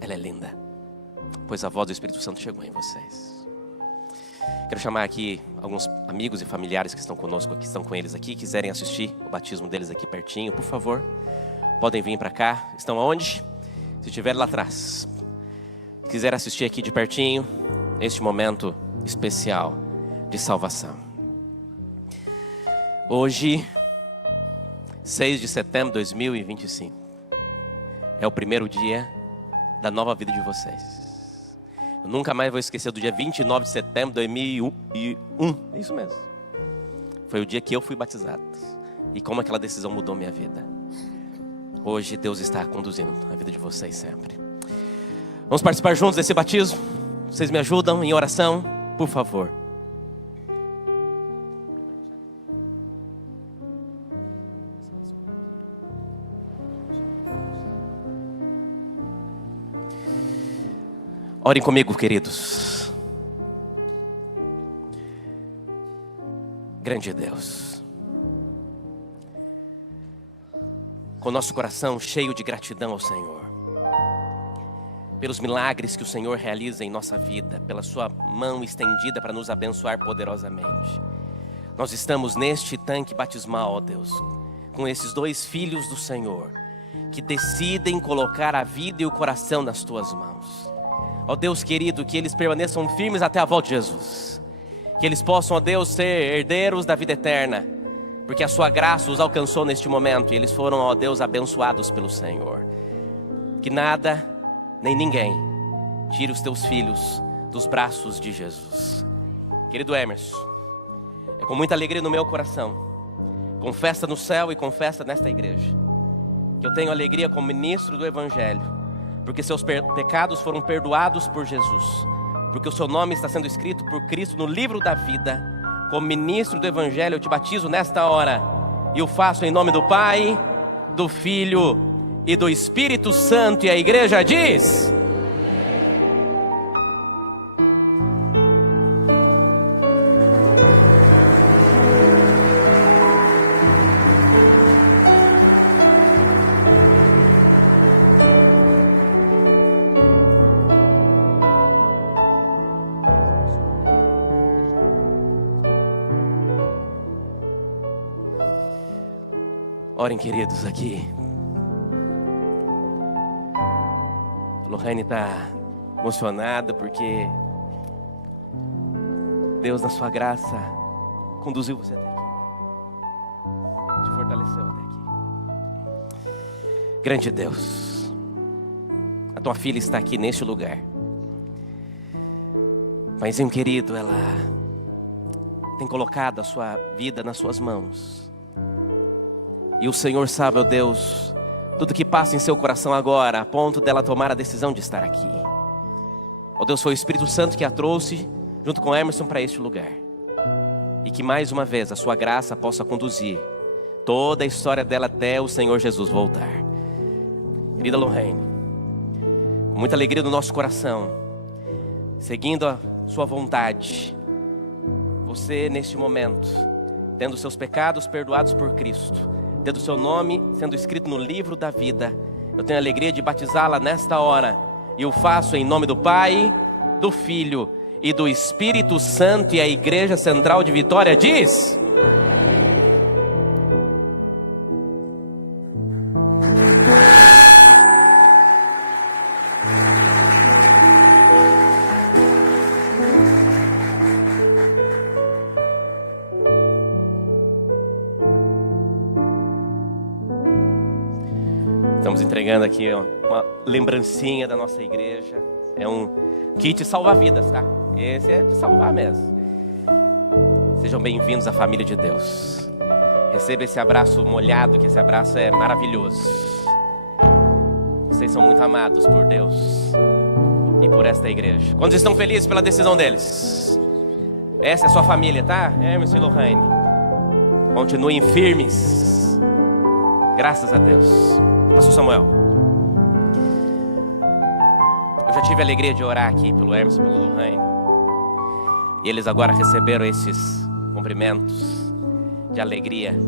Ela é linda. Pois a voz do Espírito Santo chegou em vocês. Quero chamar aqui alguns amigos e familiares que estão conosco, que estão com eles aqui, quiserem assistir o batismo deles aqui pertinho, por favor. Podem vir para cá. Estão aonde? Se estiver lá atrás. Quiser assistir aqui de pertinho, este momento especial de salvação. Hoje, 6 de setembro de 2025, é o primeiro dia da nova vida de vocês. Eu nunca mais vou esquecer do dia 29 de setembro de 2001. É isso mesmo. Foi o dia que eu fui batizado. E como aquela decisão mudou minha vida. Hoje Deus está conduzindo a vida de vocês sempre. Vamos participar juntos desse batismo? Vocês me ajudam em oração, por favor. Orem comigo, queridos. Grande Deus, com nosso coração cheio de gratidão ao Senhor, pelos milagres que o Senhor realiza em nossa vida, pela sua mão estendida para nos abençoar poderosamente. Nós estamos neste tanque batismal, ó Deus, com esses dois filhos do Senhor, que decidem colocar a vida e o coração nas tuas mãos. Ó Deus querido, que eles permaneçam firmes até a volta de Jesus. Que eles possam, ó Deus, ser herdeiros da vida eterna, porque a sua graça os alcançou neste momento e eles foram, ó Deus, abençoados pelo Senhor. Que nada, nem ninguém, tire os teus filhos dos braços de Jesus. Querido Emerson, é com muita alegria no meu coração, com festa no céu e com festa nesta igreja, que eu tenho alegria como ministro do Evangelho, porque seus pecados foram perdoados por Jesus, porque o seu nome está sendo escrito por Cristo no livro da vida. Como ministro do Evangelho eu te batizo nesta hora, e o faço em nome do Pai, do Filho e do Espírito Santo. E a igreja diz: orem, queridos, aqui. A Lohane está emocionada porque Deus, na sua graça, conduziu você até aqui, te fortaleceu até aqui. Grande Deus, a tua filha está aqui neste lugar. Paizinho querido, ela tem colocado a sua vida nas suas mãos. E o Senhor sabe, ó Deus, tudo que passa em seu coração agora, a ponto dela tomar a decisão de estar aqui. Ó Deus, foi o Espírito Santo que a trouxe, junto com Emerson, para este lugar. E que mais uma vez a sua graça possa conduzir toda a história dela até o Senhor Jesus voltar. Querida Lohane, com muita alegria no nosso coração, seguindo a sua vontade, você neste momento, tendo seus pecados perdoados por Cristo, tendo seu nome sendo escrito no livro da vida, eu tenho a alegria de batizá-la nesta hora, e o faço em nome do Pai, do Filho e do Espírito Santo. E a Igreja Central de Vitória diz: Estamos entregando aqui uma lembrancinha da nossa igreja. É um kit salva-vidas, tá? Esse é de salvar mesmo. Sejam bem-vindos à família de Deus. Receba esse abraço molhado, que esse abraço é maravilhoso. Vocês são muito amados por Deus e por esta igreja. Quantos estão felizes pela decisão deles? Essa é a sua família, tá? Hermes e Lohane. Continuem firmes. Graças a Deus. Pastor Samuel, eu já tive a alegria de orar aqui pelo Hermes e pelo Lohane. E eles agora receberam esses cumprimentos de alegria.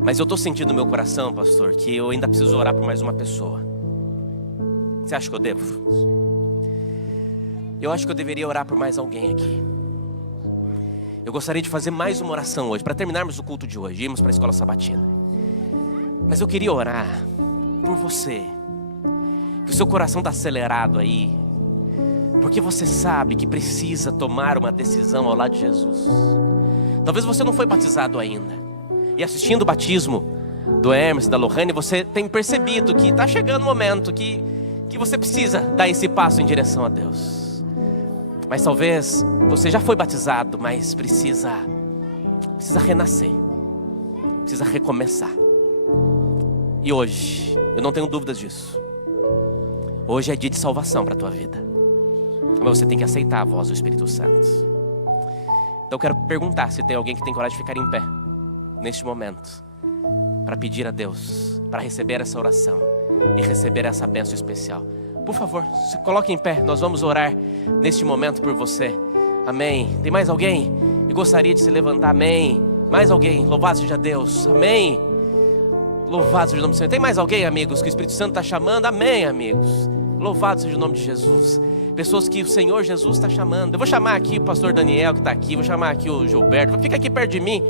Mas eu estou sentindo no meu coração, pastor, que eu ainda preciso orar por mais uma pessoa. Você acha que eu devo? Eu acho que eu deveria orar por mais alguém aqui. Eu gostaria de fazer mais uma oração hoje, para terminarmos o culto de hoje, irmos para a escola sabatina. Mas eu queria orar por você, que o seu coração está acelerado aí, porque você sabe que precisa tomar uma decisão ao lado de Jesus. Talvez você não foi batizado ainda, e assistindo o batismo do Hermes e da Lohane, você tem percebido que está chegando o momento que você precisa dar esse passo em direção a Deus. Mas talvez você já foi batizado, mas precisa renascer, precisa recomeçar. E hoje, eu não tenho dúvidas disso, hoje é dia de salvação para a tua vida. Mas você tem que aceitar a voz do Espírito Santo. Então eu quero perguntar se tem alguém que tem coragem de ficar em pé neste momento, para pedir a Deus, para receber essa oração e receber essa bênção especial. Por favor, se coloque em pé, nós vamos orar neste momento por você. Amém. Tem mais alguém que gostaria de se levantar? Amém. Mais alguém? Louvado seja Deus. Amém. Louvado seja o nome do Senhor. Tem mais alguém, amigos, que o Espírito Santo está chamando? Amém, amigos. Louvado seja o nome de Jesus. Pessoas que o Senhor Jesus está chamando. Eu vou chamar aqui o pastor Daniel, que está aqui. Vou chamar aqui o Gilberto. Fica aqui perto de mim.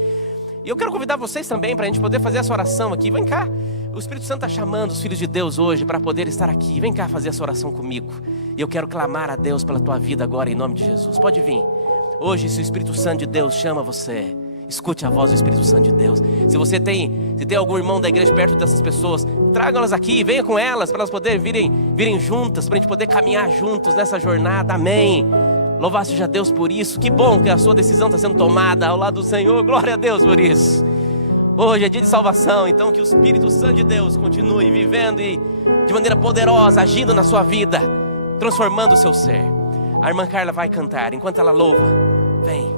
E eu quero convidar vocês também para a gente poder fazer essa oração aqui. Vem cá. O Espírito Santo está chamando os filhos de Deus hoje para poder estar aqui. Vem cá fazer essa oração comigo. E eu quero clamar a Deus pela tua vida agora, em nome de Jesus. Pode vir. Hoje, se o Espírito Santo de Deus chama você, escute a voz do Espírito Santo de Deus. Se tem algum irmão da igreja perto dessas pessoas, tragam-las aqui, venha com elas, para elas poderem virem juntas, para a gente poder caminhar juntos nessa jornada. Amém. Louvado seja Deus por isso. Que bom que a sua decisão está sendo tomada ao lado do Senhor. Glória a Deus por isso. Hoje é dia de salvação, então que o Espírito Santo de Deus continue vivendo e de maneira poderosa, agindo na sua vida, transformando o seu ser. A irmã Carla vai cantar. Enquanto ela louva, vem,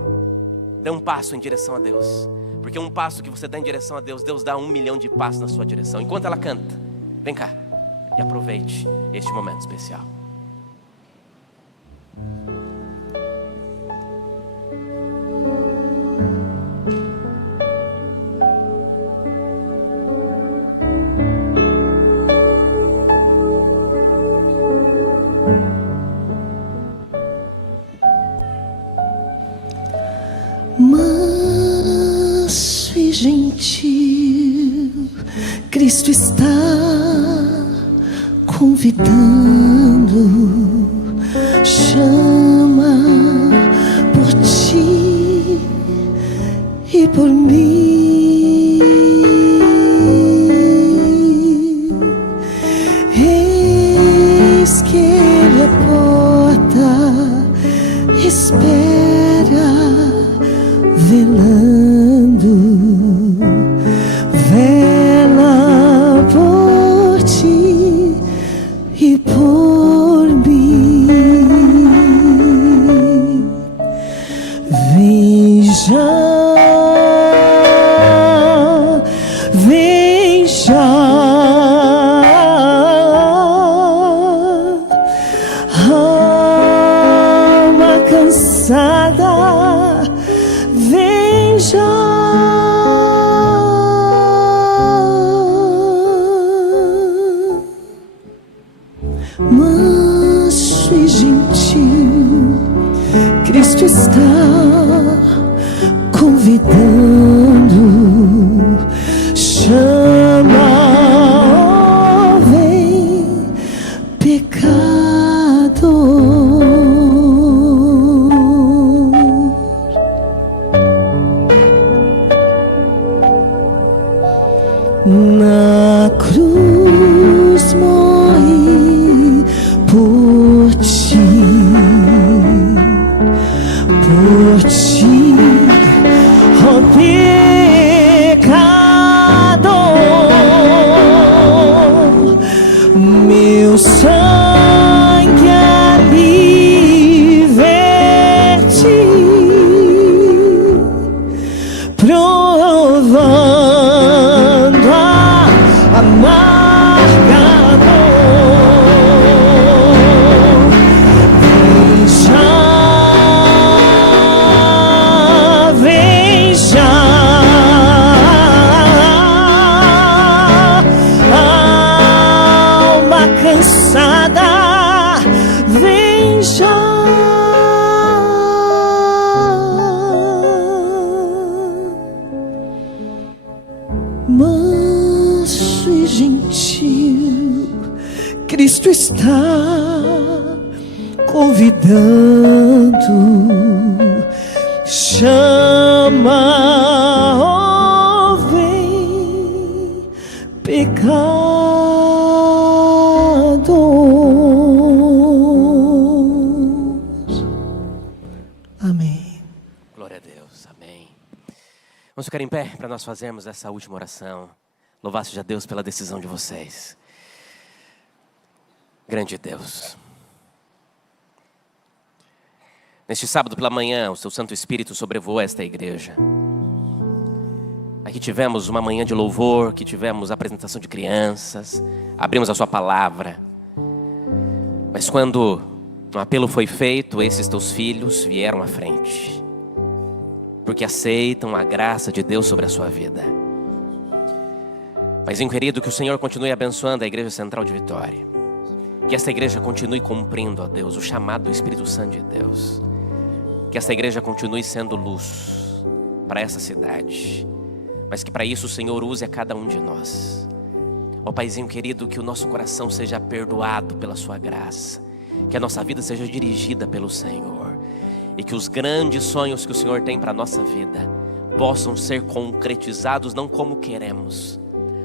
dê um passo em direção a Deus, porque um passo que você dá em direção a Deus, Deus dá 1 milhão de passos na sua direção. Enquanto ela canta, vem cá e aproveite este momento especial. Manso e gentil, Cristo está convidando, chama por ti e por mim. Eis que Ele é a porta, espera, velando, vela por ti e por mim. Vem já, na cruz morri por ti, ó pecador, meu sangue ali verti, provando a amarga dor. Vem já, alma cansada, vem já. Manso e gentil, Cristo está convidando. Chama, ó, vem, pecados. Amém. Glória a Deus, amém. Vamos ficar em pé para nós fazermos essa última oração. Louvado seja Deus pela decisão de vocês. Grande Deus. Neste sábado pela manhã, o seu Santo Espírito sobrevoou esta igreja. Aqui tivemos uma manhã de louvor, aqui tivemos a apresentação de crianças, abrimos a sua palavra. Mas quando um apelo foi feito, esses teus filhos vieram à frente, porque aceitam a graça de Deus sobre a sua vida. Paizinho querido, que o Senhor continue abençoando a Igreja Central de Vitória. Que esta igreja continue cumprindo, ó Deus, o chamado do Espírito Santo de Deus. Que esta igreja continue sendo luz para essa cidade. Mas que para isso o Senhor use a cada um de nós. Ó Paizinho querido, que o nosso coração seja perdoado pela sua graça. Que a nossa vida seja dirigida pelo Senhor. E que os grandes sonhos que o Senhor tem para a nossa vida possam ser concretizados não como queremos,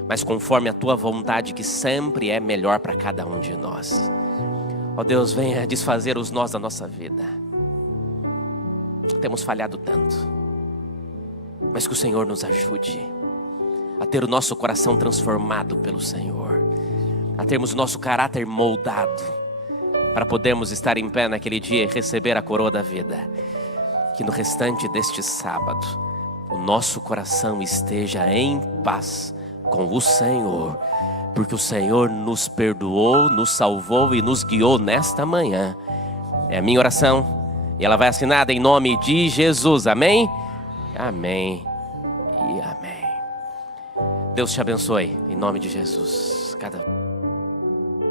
mas conforme a Tua vontade, que sempre é melhor para cada um de nós. Ó Deus, venha desfazer os nós da nossa vida. Temos falhado tanto, mas que o Senhor nos ajude a ter o nosso coração transformado pelo Senhor, a termos o nosso caráter moldado, para podermos estar em pé naquele dia e receber a coroa da vida. Que no restante deste sábado, o nosso coração esteja em paz com o Senhor, porque o Senhor nos perdoou, nos salvou e nos guiou nesta manhã. É a minha oração, e ela vai assinada em nome de Jesus, amém? Amém e amém. Deus te abençoe, em nome de Jesus.